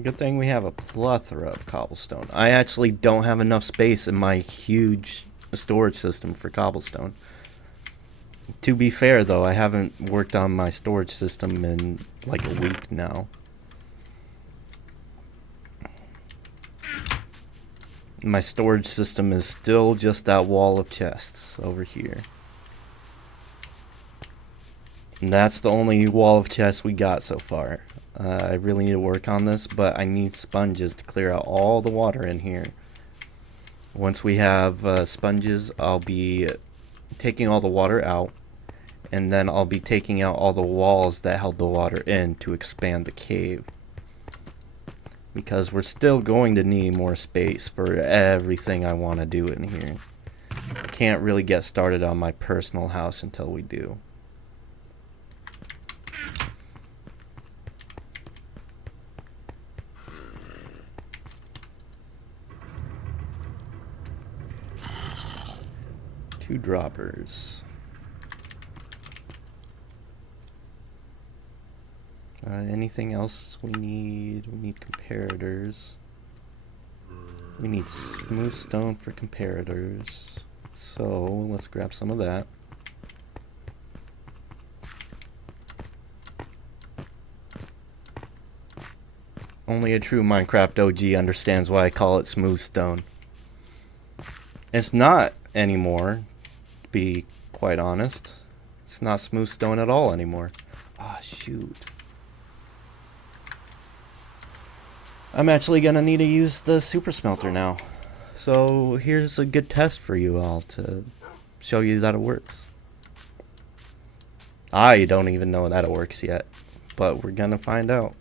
Good thing we have a plethora of cobblestone. I actually don't have enough space in my huge storage system for cobblestone. To be fair though, I haven't worked on my storage system in like a week now. My storage system is still just that wall of chests over here. And that's the only wall of chests we got so far. I really need to work on this, but I need sponges to clear out all the water in here. Once we have sponges, I'll be taking all the water out, and then I'll be taking out all the walls that held the water in to expand the cave. Because we're still going to need more space for everything I want to do in here. I can't really get started on my personal house until we do. Two droppers. Anything else we need? We need comparators. We need smooth stone for comparators. So let's grab some of that. Only a true Minecraft OG understands why I call it smooth stone. It's not anymore, to be quite honest. It's not smooth stone at all anymore. Ah, shoot. I'm actually gonna need to use the super smelter now. So here's a good test for you all to show you that it works. I don't even know that it works yet, but we're gonna find out.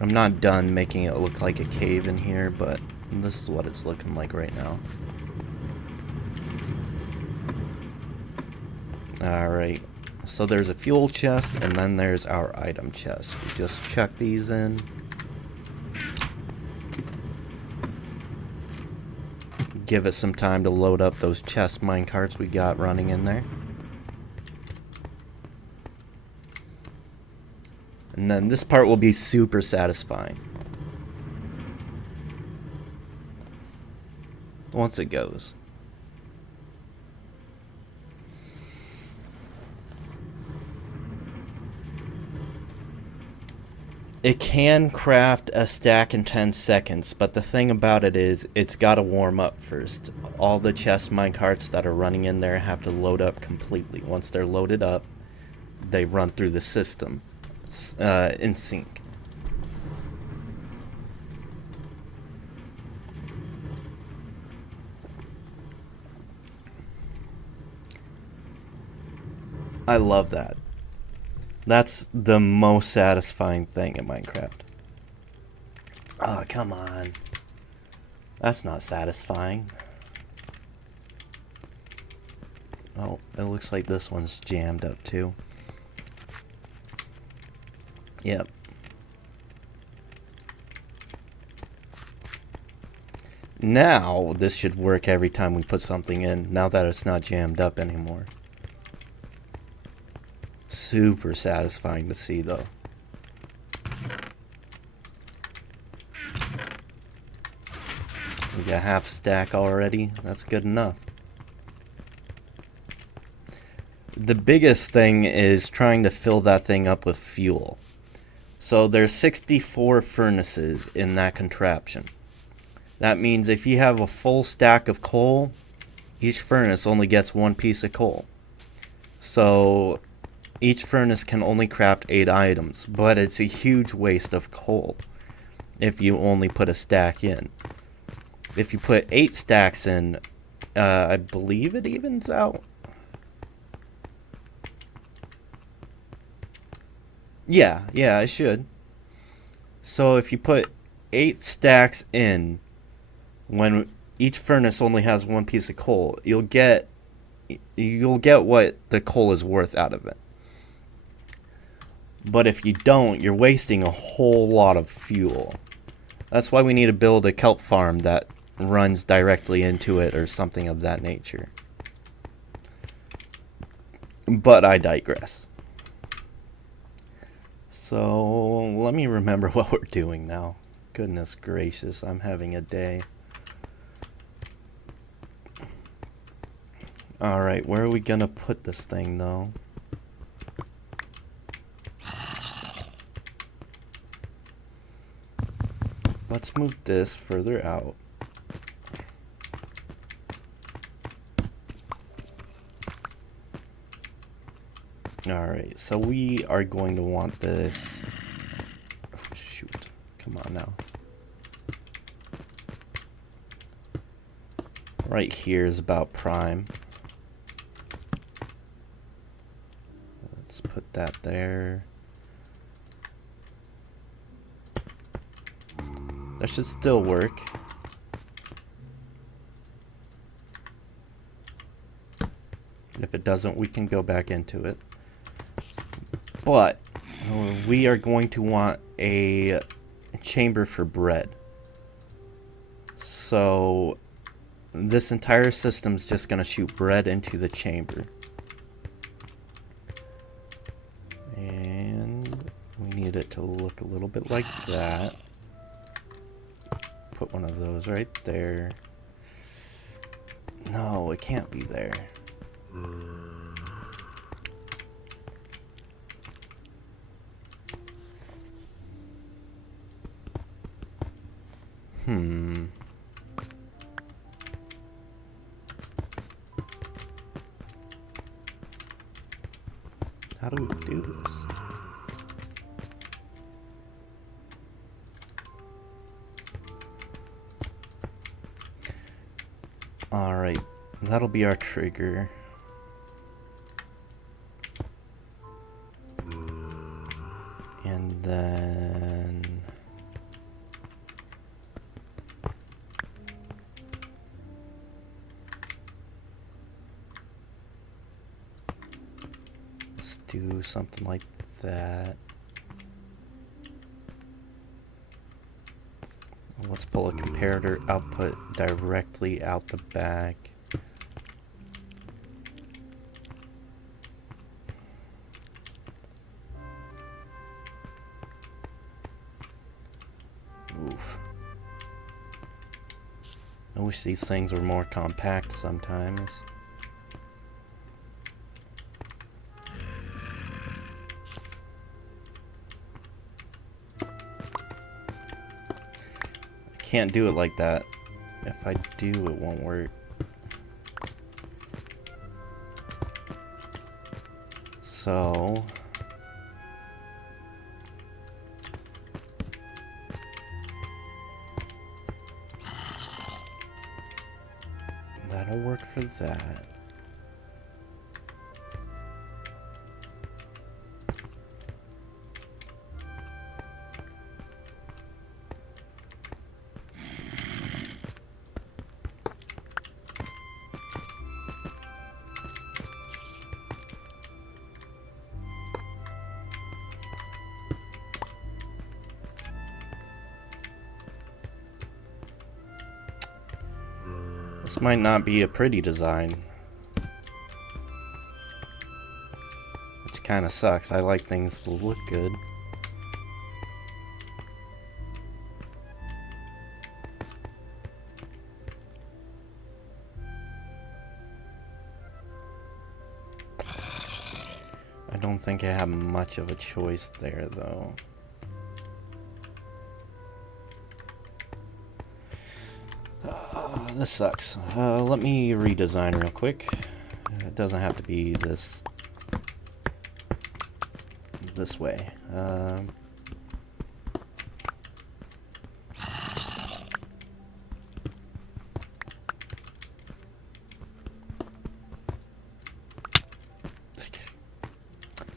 I'm not done making it look like a cave in here, but this is what it's looking like right now. Alright, so there's a fuel chest, and then there's our item chest. We just chuck these in. Give it some time to load up those chest minecarts we got running in there. And then this part will be super satisfying once it goes. It can craft a stack in 10 seconds, but the thing about it is it's got to warm up first. All the chest minecarts that are running in there have to load up completely. Once they're loaded up, they run through the system in sync. I love that. That's the most satisfying thing in Minecraft. Oh, come on. That's not satisfying. Oh, it looks like this one's jammed up too. Yep. Now, this should work every time we put something in, now that it's not jammed up anymore. Super satisfying to see, though. We got half a stack already. That's good enough. The biggest thing is trying to fill that thing up with fuel. So there's 64 furnaces in that contraption. That means if you have a full stack of coal, each furnace only gets one piece of coal. So each furnace can only craft 8 items, but it's a huge waste of coal if you only put a stack in. If you put 8 stacks in, I believe it evens out. Yeah, it should. So if you put 8 stacks in, when each furnace only has one piece of coal, you'll get what the coal is worth out of it. But if you don't, you're wasting a whole lot of fuel. That's why we need to build a kelp farm that runs directly into it or something of that nature. But I digress. So let me remember what we're doing now. Goodness gracious, I'm having a day. Alright, where are we gonna put this thing though? Let's move this further out. Alright, so we are going to want this. Oh, shoot. Come on now. Right here is about prime. Let's put that there. That should still work. If it doesn't, we can go back into it. But we are going to want a chamber for bread. So this entire system is just going to shoot bread into the chamber. And we need it to look a little bit like that. Put one of those right there. No, it can't be there. How do we do this? Alright, that'll be our trigger. And then... let's do something like that. Let's pull a comparator output directly out the back. Oof. I wish these things were more compact sometimes. Can't do it like that. If I do, it won't work. So... that'll work for that. This might not be a pretty design, which kind of sucks. I like things to look good. I don't think I have much of a choice there, though. This sucks. Let me redesign real quick. It doesn't have to be this way.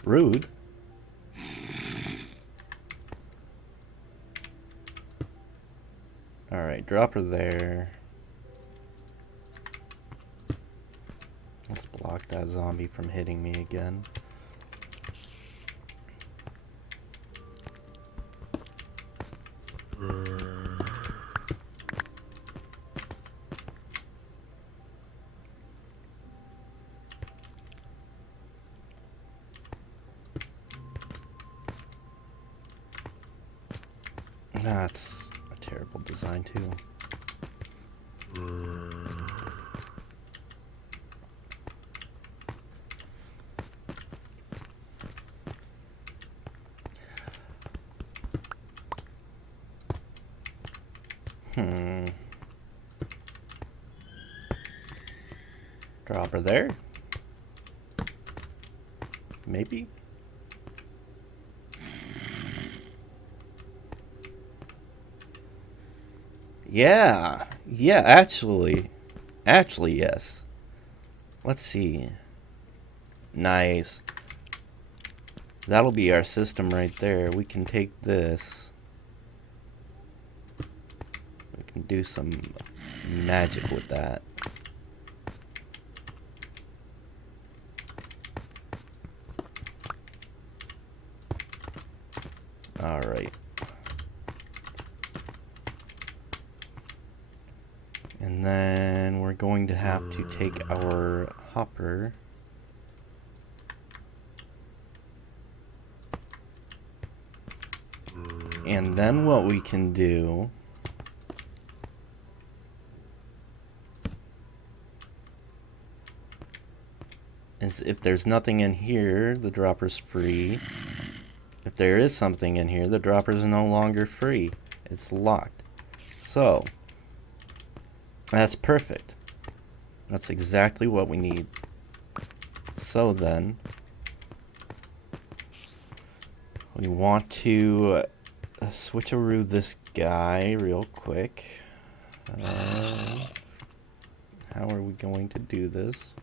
Rude. Alright, drop her there. Let's block that zombie from hitting me again. That's a terrible design too. Drop her there. Maybe. Yeah, actually, yes. Let's see. Nice. That'll be our system right there. We can take this. We can do some magic with that. All right. And then we're going to have to take our hopper and then what we can do is if there's nothing in here, the dropper's free. If there is something in here, the dropper's no longer free. It's locked. So, that's perfect. That's exactly what we need. So then, We want to switcheroo this guy real quick. How are we going to do this?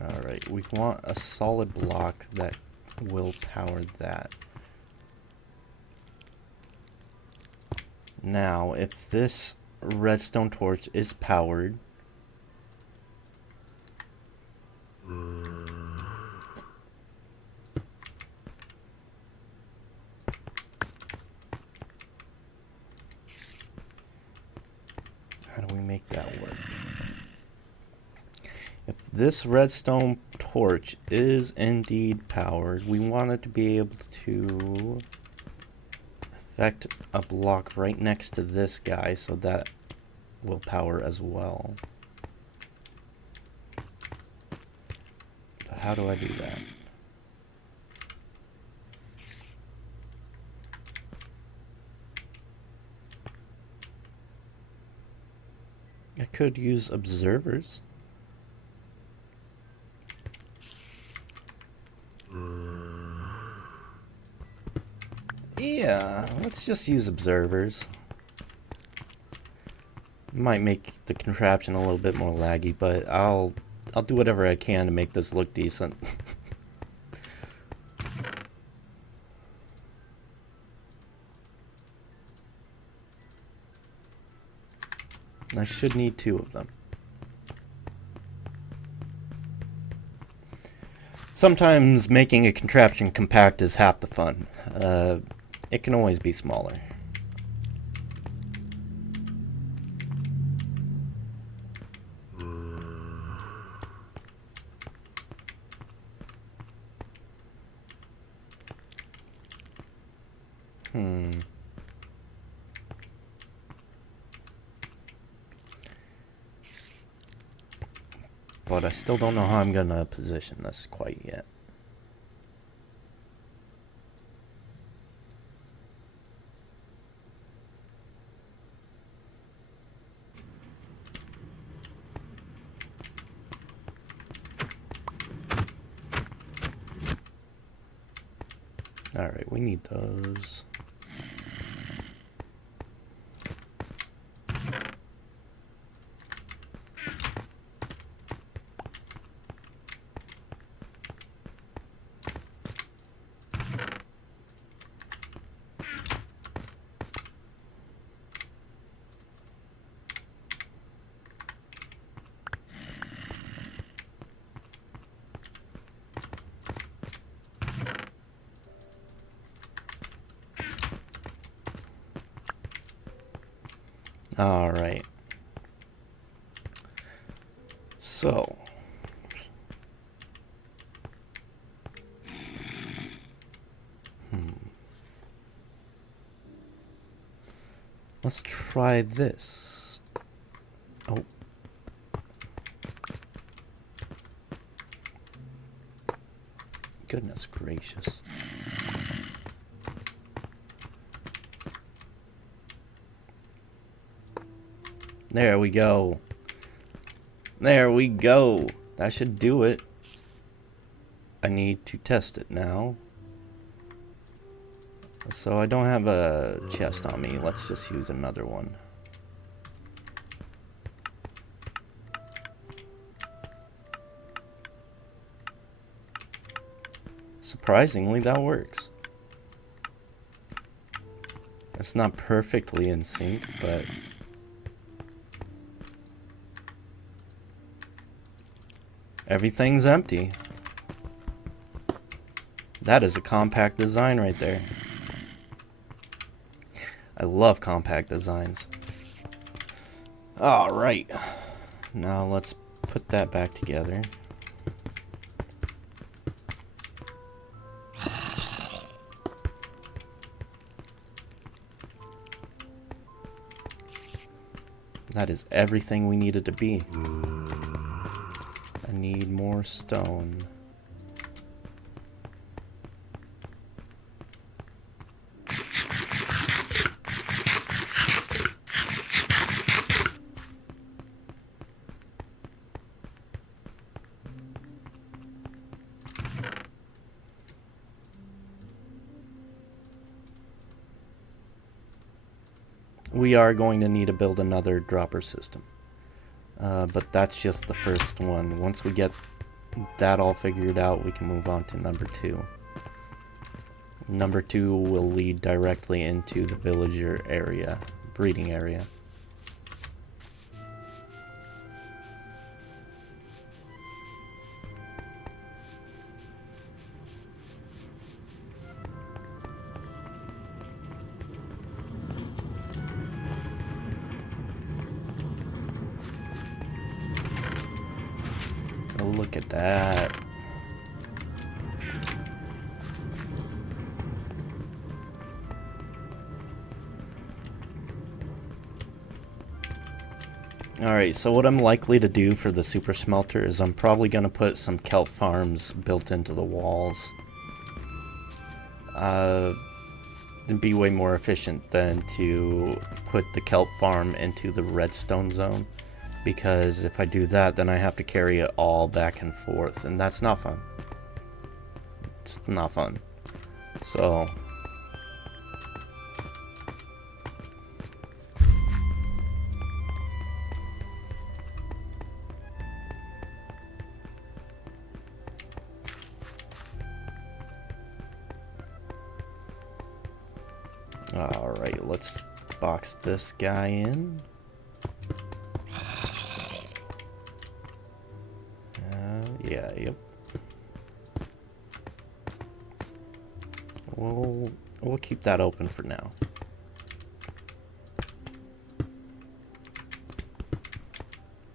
Alright, we want a solid block that will power that. Now, if this redstone torch is powered, how do we make that work? If this redstone torch is indeed powered, we want it to be able to affect a block right next to this guy, so that will power as well. But how do I do that? I could use observers. Yeah, let's just use observers. Might make the contraption a little bit more laggy, but I'll do whatever I can to make this look decent. I should need 2 of them. Sometimes making a contraption compact is half the fun. It can always be smaller. But I still don't know how I'm gonna position this quite yet. Alright, we need those. Alright. So. Let's try this. Oh. Goodness gracious. There we go. There we go. That should do it. I need to test it now. So I don't have a chest on me. Let's just use another one. Surprisingly, that works. It's not perfectly in sync, but everything's empty. That is a compact design right there. I love compact designs. Alright. Now let's put that back together. That is everything we needed to be. I need more stone. We are going to need to build another dropper system. But that's just the first one. Once we get that all figured out, we can move on to number 2. Number 2 will lead directly into the villager area, breeding area. Oh, look at that. Alright, so what I'm likely to do for the super smelter is I'm probably going to put some kelp farms built into the walls. It'd be way more efficient than to put the kelp farm into the redstone zone. Because if I do that, then I have to carry it all back and forth, and that's not fun. It's not fun. So... Alright, let's box this guy in. Yeah, yep. We'll keep that open for now.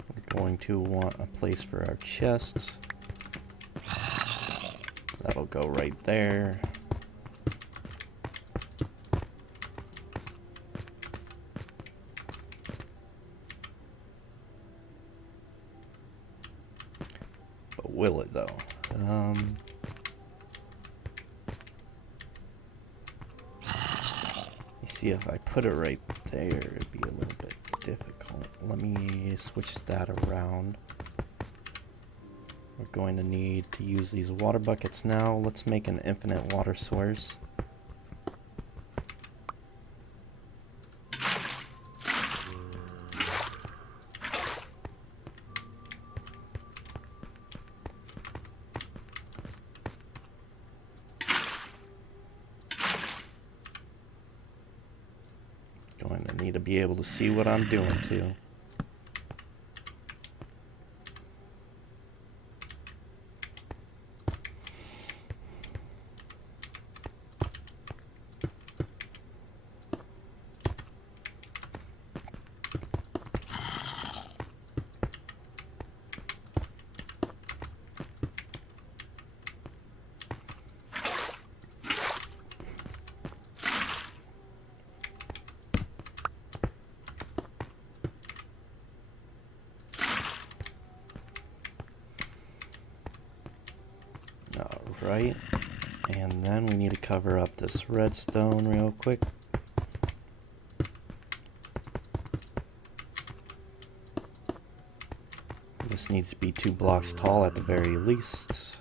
We're going to want a place for our chests. That'll go right there. Will it though? You see, if I put it right there, it'd be a little bit difficult. Let me switch that around. We're going to need to use these water buckets now. Let's make an infinite water source. Going to need to be able to see what I'm doing too. Alright, and then we need to cover up this redstone real quick. This needs to be 2 blocks tall at the very least.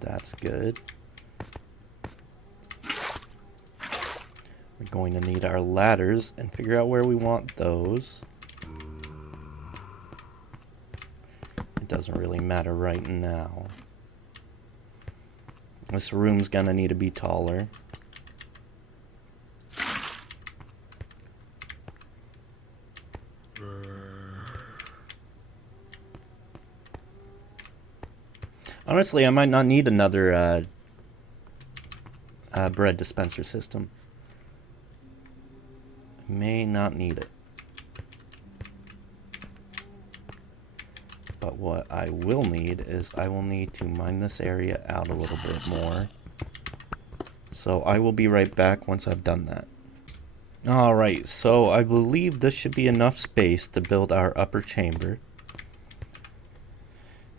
That's good. We're going to need our ladders and figure out where we want those. It doesn't really matter right now. This room's gonna need to be taller. Honestly, I might not need another bread dispenser system. I may not need it. But what I will need is I will need to mine this area out a little bit more. So I will be right back once I've done that. Alright, so I believe this should be enough space to build our upper chamber.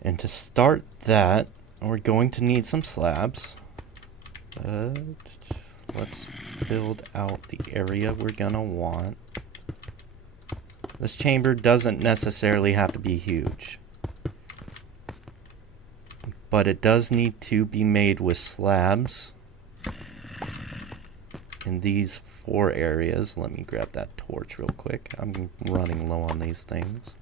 And to start that, we're going to need some slabs. Let's build out the area we're gonna want. This chamber doesn't necessarily have to be huge, but it does need to be made with slabs in these 4 areas. Let me grab that torch real quick. I'm running low on these things.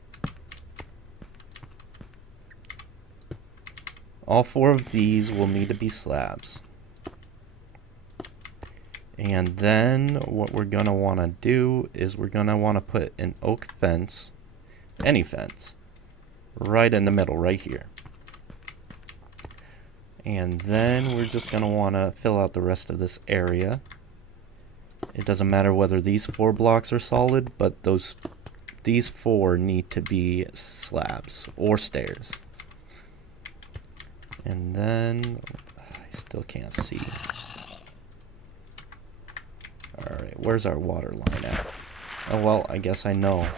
All 4 of these will need to be slabs. And then what we're going to want to do is we're going to want to put an oak fence, any fence, right in the middle, right here. And then we're just going to want to fill out the rest of this area. It doesn't matter whether these 4 blocks are solid, but these 4 need to be slabs or stairs. And then I still can't see. Alright, where's our water line at? Oh, well, I guess I know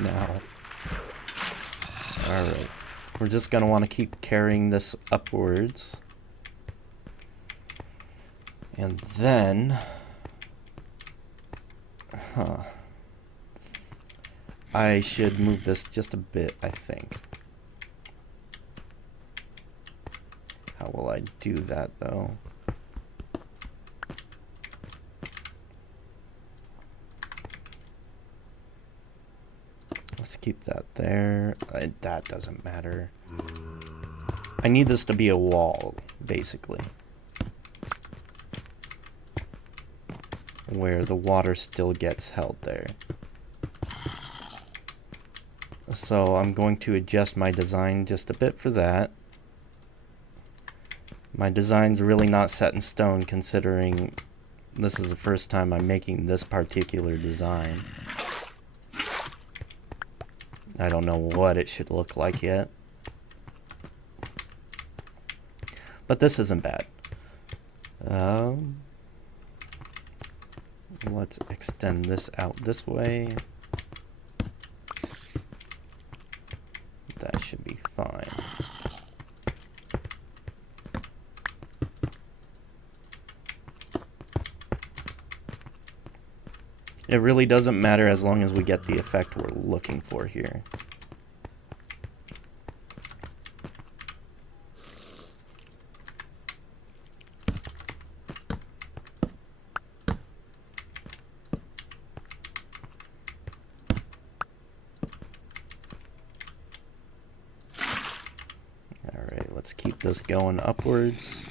now. Alright, we're just going to want to keep carrying this upwards. And then... I should move this just a bit, I think. How will I do that, though? Let's keep that there. That doesn't matter. I need this to be a wall, basically. Where the water still gets held there. So I'm going to adjust my design just a bit for that. My design's really not set in stone, considering this is the first time I'm making this particular design. I don't know what it should look like yet. But this isn't bad. Let's extend this out this way. That should be fine. It really doesn't matter as long as we get the effect we're looking for here. Alright, let's keep this going upwards.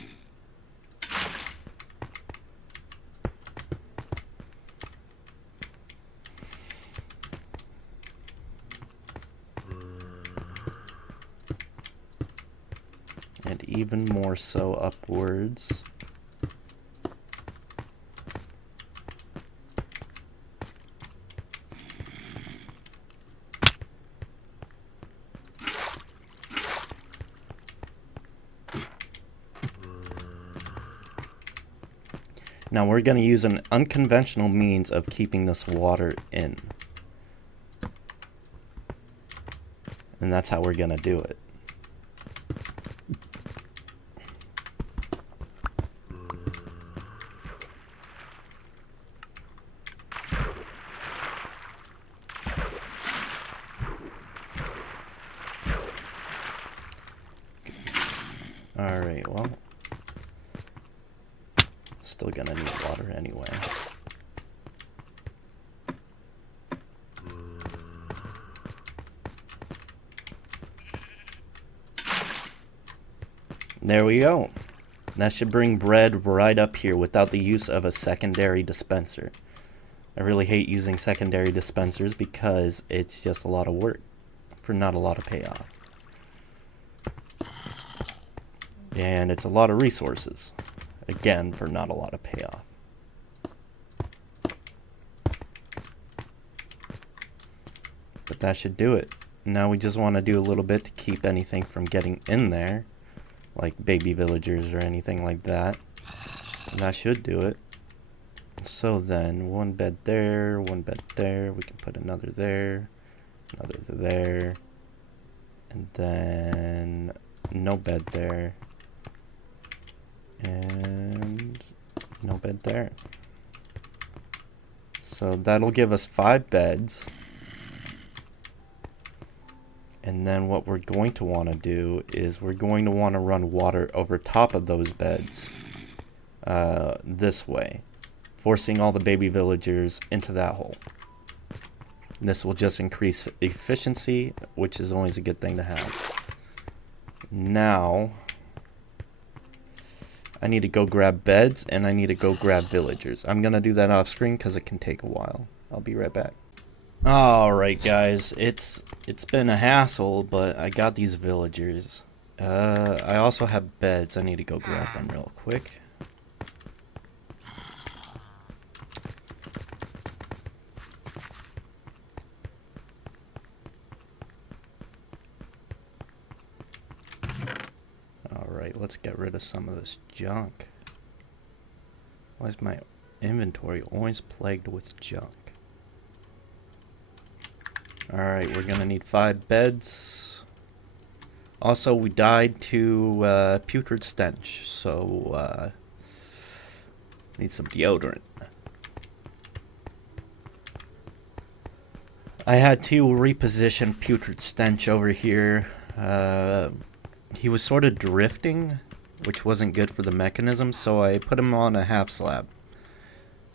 And even more so upwards. Now we're going to use an unconventional means of keeping this water in. And that's how we're going to do it. Alright, well, still gonna need water anyway. There we go. That should bring bread right up here without the use of a secondary dispenser. I really hate using secondary dispensers because it's just a lot of work for not a lot of payoff. And it's a lot of resources, again, for not a lot of payoff. But that should do it. Now we just want to do a little bit to keep anything from getting in there, like baby villagers or anything like that. And that should do it. So then, one bed there, one bed there. We can put another there, another there, and then no bed there, and no bed there. So that'll give us 5 beds. And then what we're going to want to do is we're going to want to run water over top of those beds this way, forcing all the baby villagers into that hole. And this will just increase efficiency, which is always a good thing to have. Now, I need to go grab beds and I need to go grab villagers. I'm going to do that off screen because it can take a while. I'll be right back. Alright guys, it's been a hassle, but I got these villagers. I also have beds. I need to go grab them real quick. Alright, let's get rid of some of this junk. Why is my inventory always plagued with junk? Alright, we're gonna need 5 beds. Also, we died to putrid stench, so need some deodorant. I had to reposition putrid stench over here. He was sort of drifting, which wasn't good for the mechanism, so I put him on a half slab.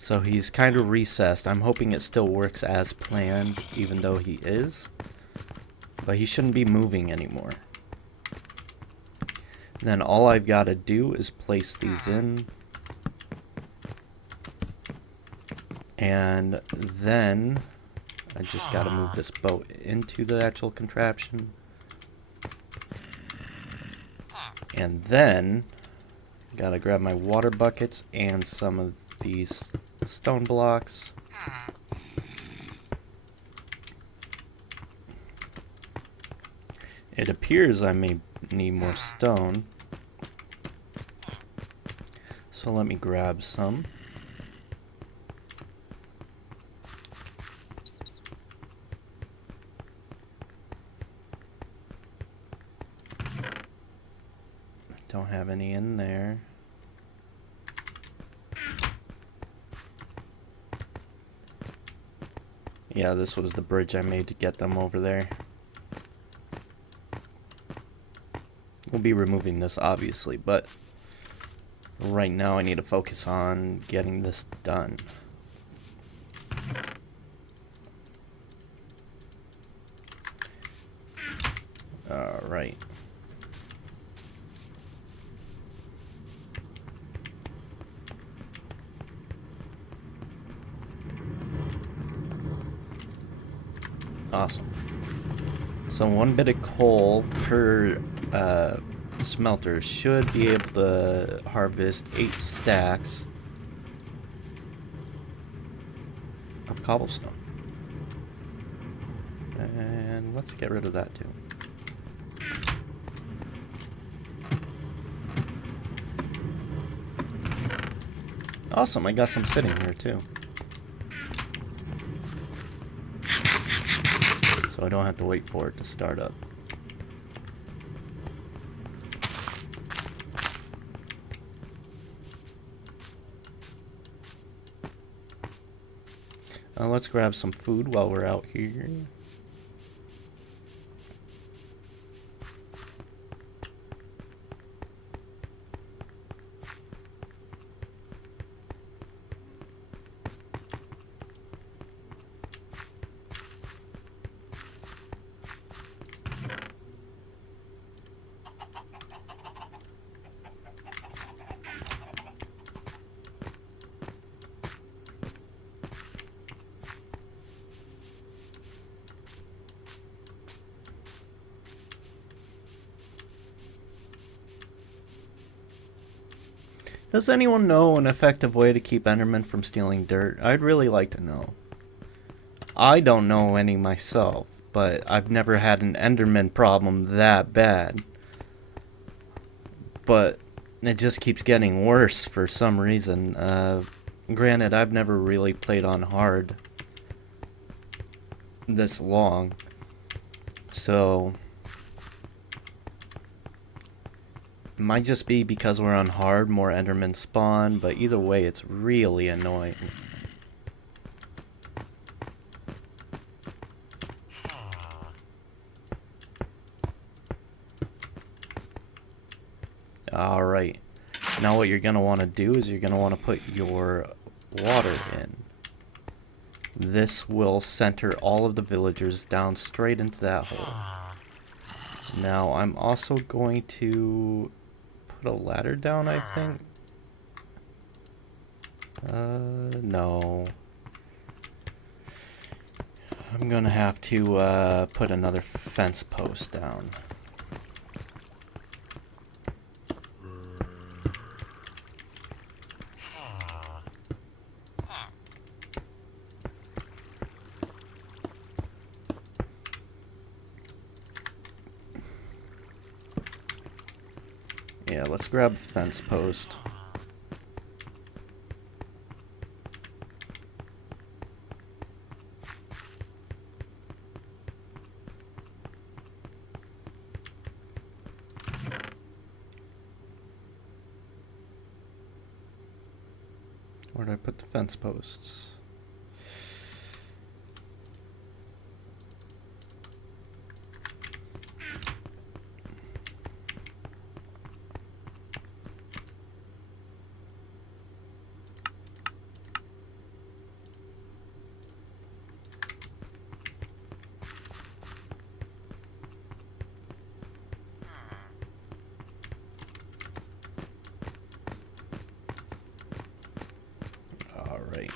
So he's kind of recessed. I'm hoping it still works as planned, even though he is. But he shouldn't be moving anymore. Then all I've got to do is place these in. And then I just got to move this boat into the actual contraption. And then got to grab my water buckets and some of these stone blocks. It appears I may need more stone, so let me grab some. Don't have any in there. Yeah, this was the bridge I made to get them over there. We'll be removing this, obviously, but right now I need to focus on getting this done. Alright. Awesome. So 1 bit of coal per smelter should be able to harvest 8 stacks of cobblestone. And let's get rid of that too. Awesome, I got some sitting here too. So I don't have to wait for it to start up. Let's grab some food while we're out here. Does anyone know an effective way to keep Endermen from stealing dirt? I'd really like to know. I don't know any myself, but I've never had an Enderman problem that bad. But it just keeps getting worse for some reason. Granted, I've never really played on hard this long, so it might just be because we're on hard, more Endermen spawn, but either way, it's really annoying. Alright, now what you're going to want to do is you're going to want to put your water in. This will center all of the villagers down straight into that hole. Now I'm also going to put a ladder down, I think. No. I'm gonna have to put another fence post down. Yeah, let's grab a fence post. Where did I put the fence posts? Alright.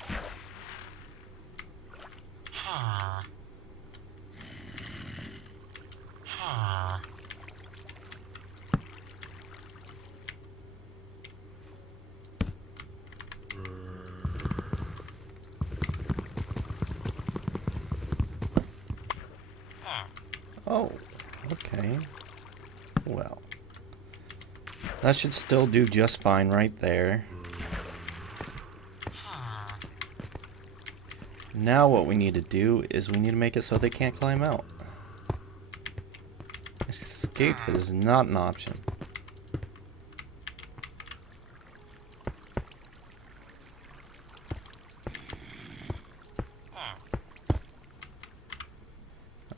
Oh, okay. Well, that should still do just fine right there. Now what we need to do is we need to make it so they can't climb out. Escape is not an option.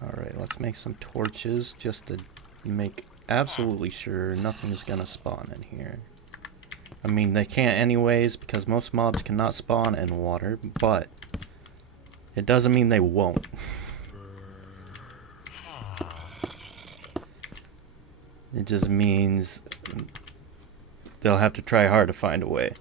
Alright, let's make some torches just to make absolutely sure nothing's gonna spawn in here. I mean, they can't anyways because most mobs cannot spawn in water, but it doesn't mean they won't. It just means they'll have to try hard to find a way.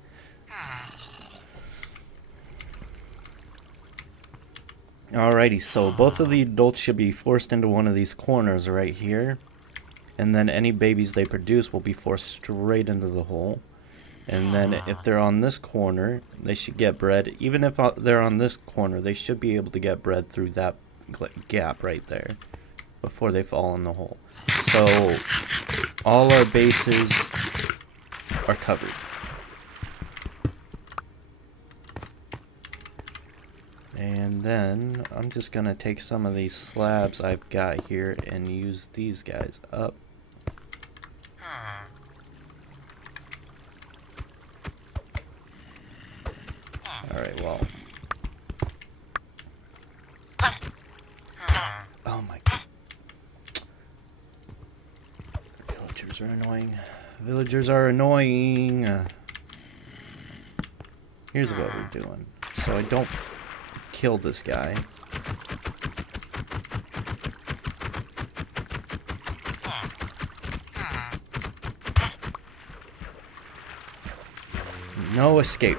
Alrighty, so both of the adults should be forced into one of these corners right here. And then any babies they produce will be forced straight into the hole. And then if they're on this corner, they should get bred. Even if they're on this corner, they should be able to get bred through that gap right there before they fall in the hole. So all our bases are covered. And then I'm just going to take some of these slabs I've got here and use these guys up. Alright, well. Oh my god. Villagers are annoying. Villagers are annoying. Here's what we're doing. So I don't kill this guy. No escape.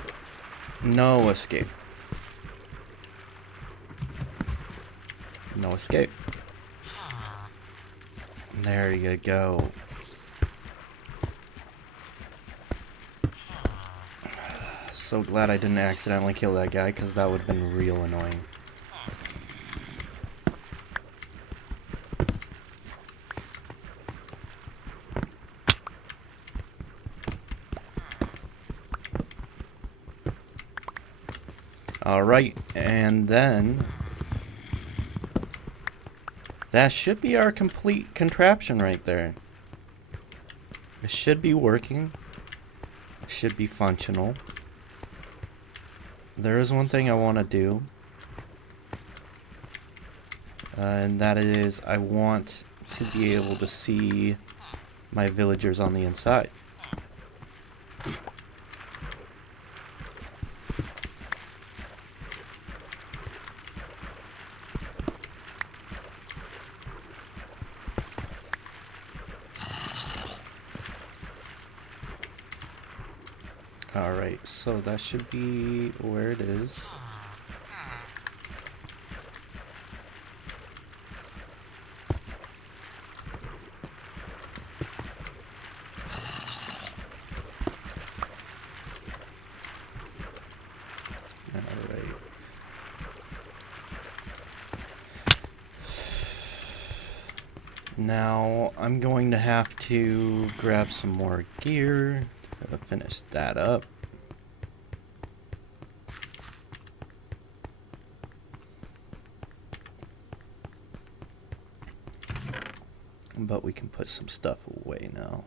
No escape. No escape. There you go. So glad I didn't accidentally kill that guy, because that would have been real annoying. Alright, and then that should be our complete contraption right there. It should be working. It should be functional. There is one thing I want to do. And that is I want to be able to see my villagers on the inside. Alright, so that should be where it is. Alright. Now, I'm going to have to grab some more gear to finish that up. But we can put some stuff away now.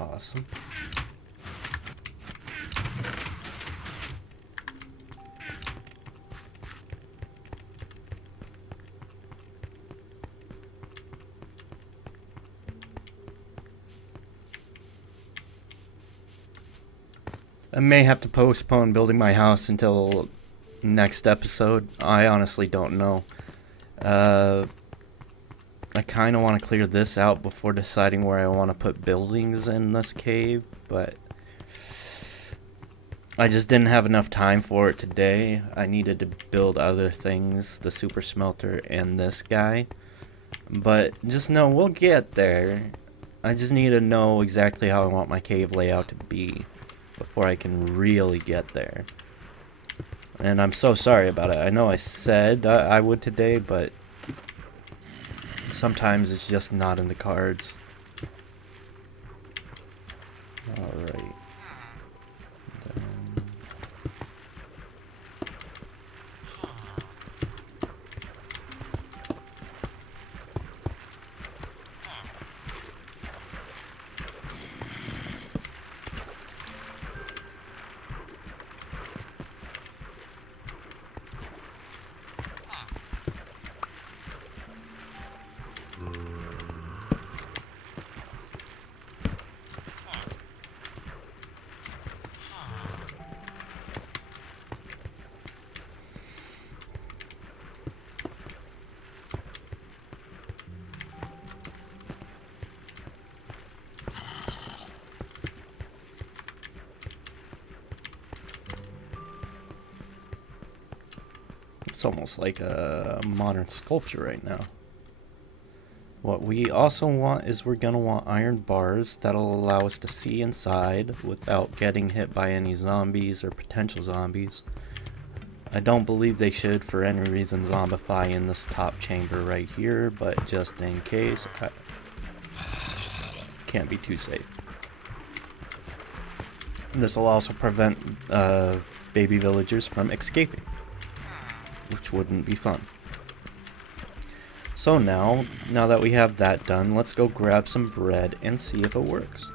Awesome. I may have to postpone building my house until next episode. I honestly don't know. I kind of want to clear this out before deciding where I want to put buildings in this cave, but I just didn't have enough time for it today. I needed to build other things, the super smelter and this guy. But just know we'll get there. I just need to know exactly how I want my cave layout to be before I can really get there. And I'm so sorry about it. I know I said I would today, but sometimes it's just not in the cards. Alright. It's almost like a modern sculpture right now. What we also want is we're gonna want iron bars that'll allow us to see inside without getting hit by any zombies or potential zombies. I don't believe they should for any reason zombify in this top chamber right here, but just in case, I can't be too safe. This will also prevent baby villagers from escaping, which wouldn't be fun. So now that we have that done, let's go grab some bread and see if it works.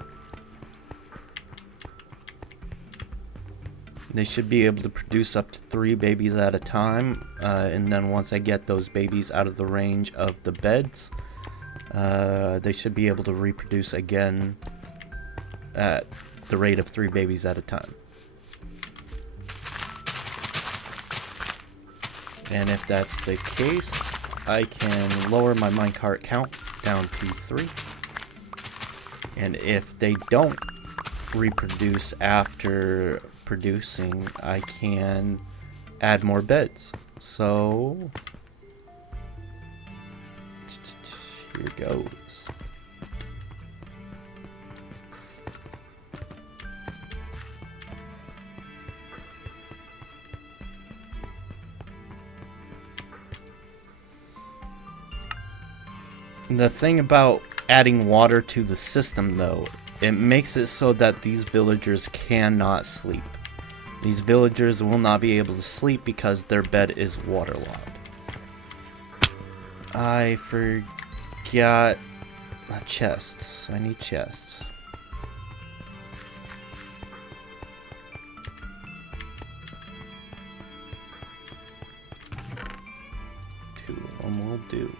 They should be able to produce up to 3 babies at a time, and then once I get those babies out of the range of the beds, they should be able to reproduce again at the rate of 3 babies at a time. And if that's the case, I can lower my minecart count down to 3. And if they don't reproduce after producing, I can add more beds. So here goes. The thing about adding water to the system, though, it makes it so that these villagers cannot sleep. These villagers will not be able to sleep because their bed is waterlogged. I forgot chests. I need chests. Two of them will do.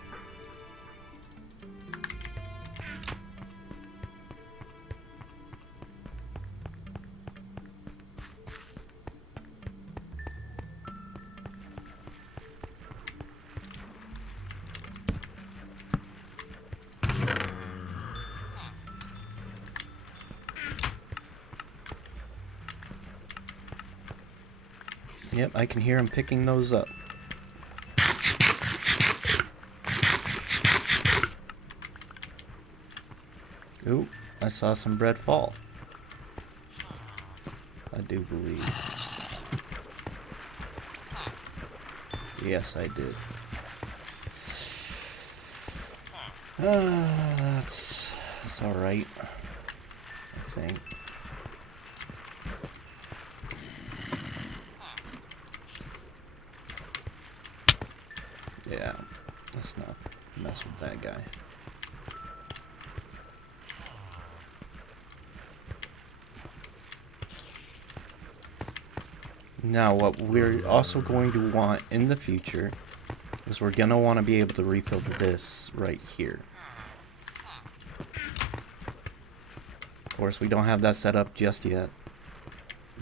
Yep, I can hear him picking those up. Ooh, I saw some bread fall. I do believe. Yes, I did. That's alright, I think. Yeah, let's not mess with that guy. Now, what we're also going to want in the future is we're going to want to be able to refill this right here. Of course, we don't have that set up just yet,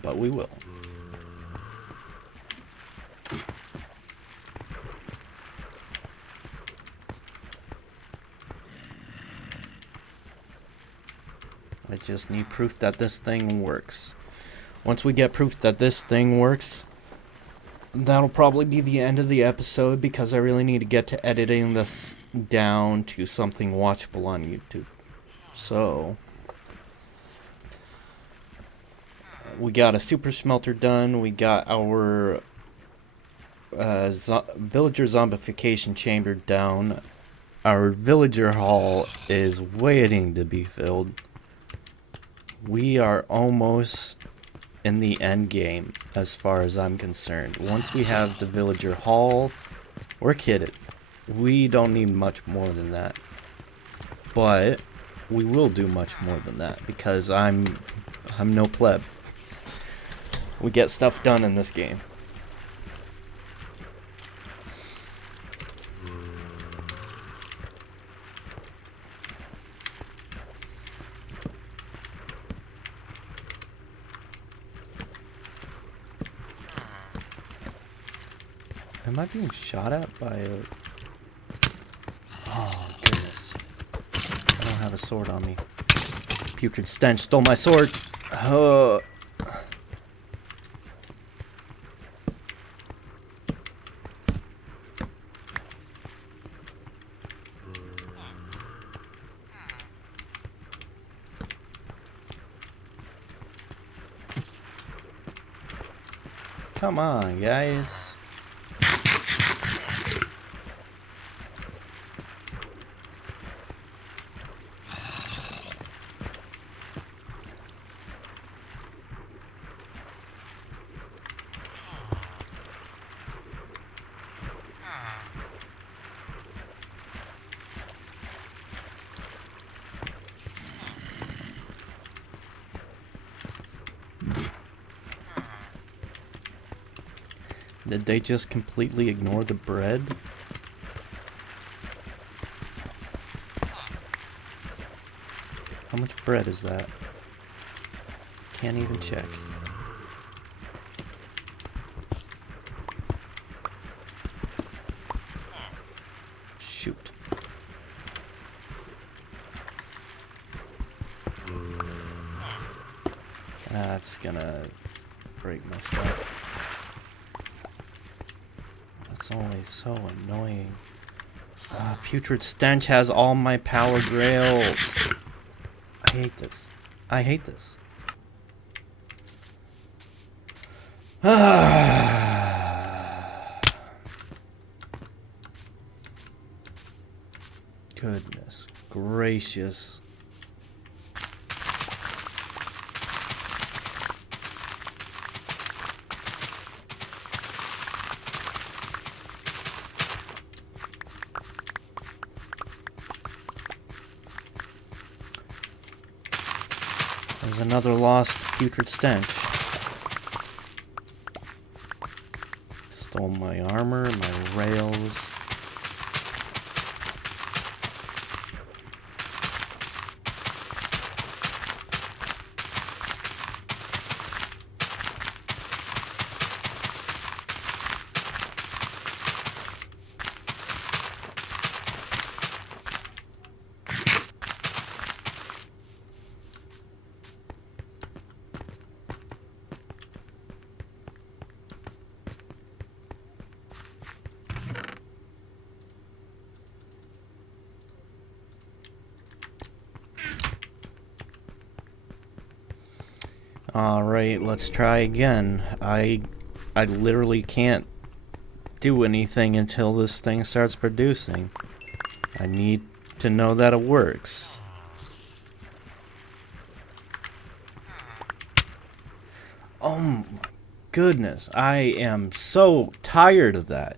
but we will. I just need proof that this thing works. Once we get proof that this thing works, that'll probably be the end of the episode because I really need to get to editing this down to something watchable on YouTube. So, we got a super smelter done. We got our villager zombification chamber down. Our villager hall is waiting to be filled. We are almost in the end game as far as I'm concerned. Once we have the villager hall, we're kidding. We don't need much more than that. But we will do much more than that because I'm no pleb. We get stuff done in this game. Am I being shot at by a... Oh, goodness. I don't have a sword on me. Putrid stench stole my sword. Come on, guys. Did they just completely ignore the bread? How much bread is that? Can't even check. Shoot. That's gonna break my stuff. That's always so annoying. Putrid stench has all my powered rails. I hate this. I hate this. Goodness gracious. There's another lost putrid stench. Stole my armor, my rails. Alright, let's try again. I literally can't do anything until this thing starts producing. I need to know that it works. Oh my goodness, I am so tired of that.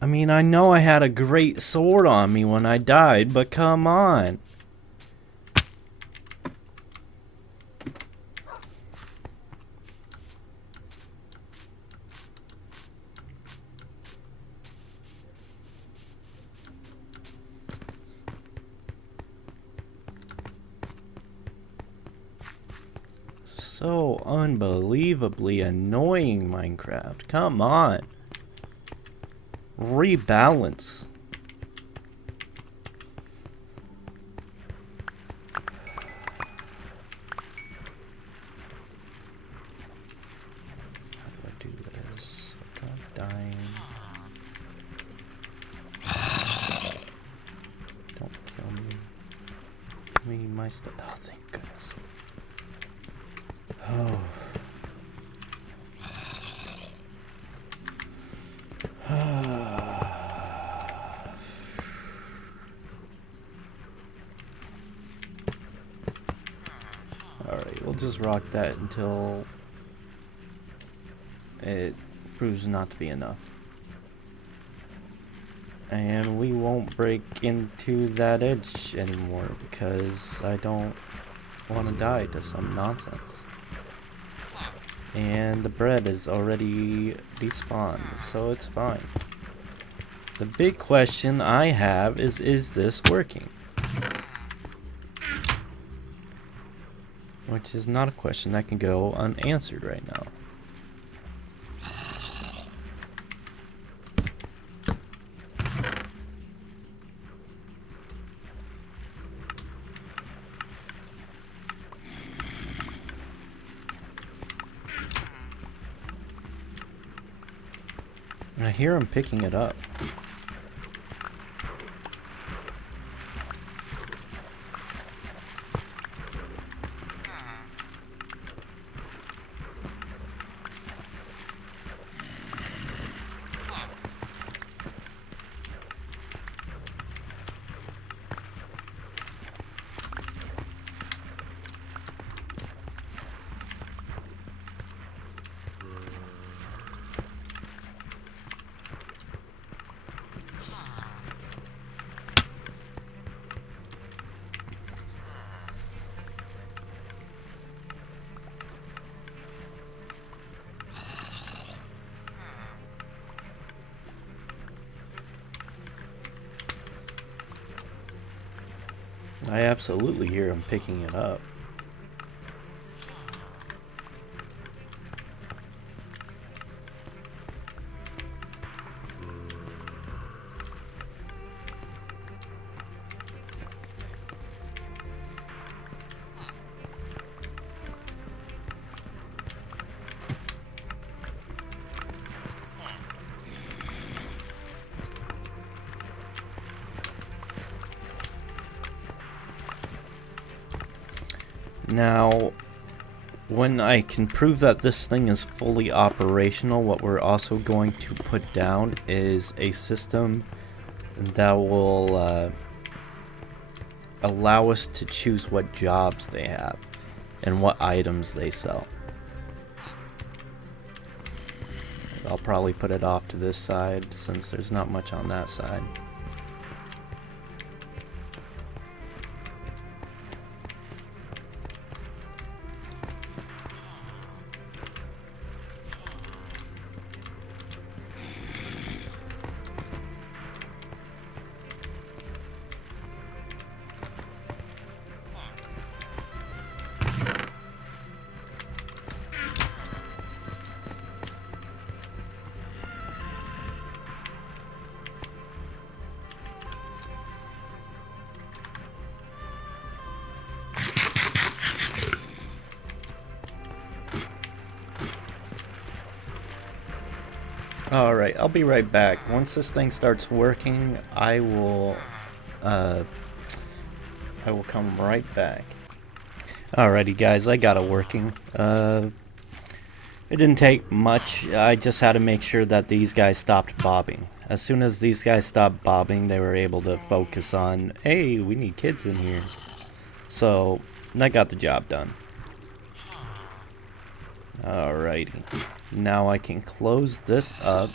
I mean, I know I had a great sword on me when I died, but come on. So unbelievably annoying, Minecraft. Come on. Rebalance. How do I do this without dying? Don't kill me. Give me my stuff. Oh, thank goodness. Oh. Alright, we'll just rock that until it proves not to be enough. And we won't break into that edge anymore because I don't want to die to some nonsense. And the bread is already despawned, so it's fine. The big question I have is this working? Which is not a question that can go unanswered right now. I hear him picking it up. I absolutely hear him picking it up. Now, when I can prove that this thing is fully operational, what we're also going to put down is a system that will allow us to choose what jobs they have and what items they sell. I'll probably put it off to this side since there's not much on that side. Alright, I'll be right back. Once this thing starts working, I will come right back. Alrighty guys, I got it working. It didn't take much. I just had to make sure that these guys stopped bobbing. As soon as these guys stopped bobbing, they were able to focus on, hey, we need kids in here. So, that got the job done. Alrighty. Now I can close this up.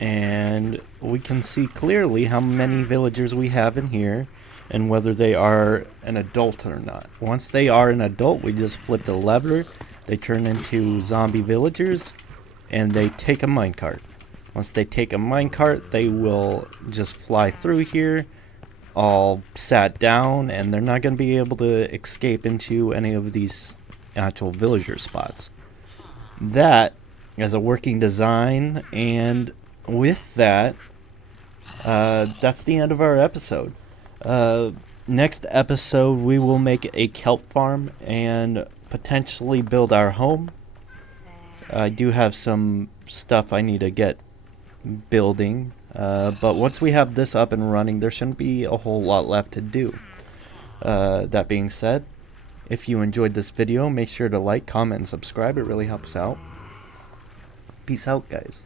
And we can see clearly how many villagers we have in here and whether they are an adult or not. Once they are an adult, we just flip the lever, they turn into zombie villagers, and they take a minecart. Once they take a minecart, they will just fly through here, all sat down, and they're not going to be able to escape into any of these actual villager spots. That is a working design, and with that, that's the end of our episode. Next episode, we will make a kelp farm and potentially build our home. I do have some stuff I need to get building, but once we have this up and running, there shouldn't be a whole lot left to do. That being said, if you enjoyed this video, make sure to like, comment, and subscribe. It really helps out. Peace out, guys.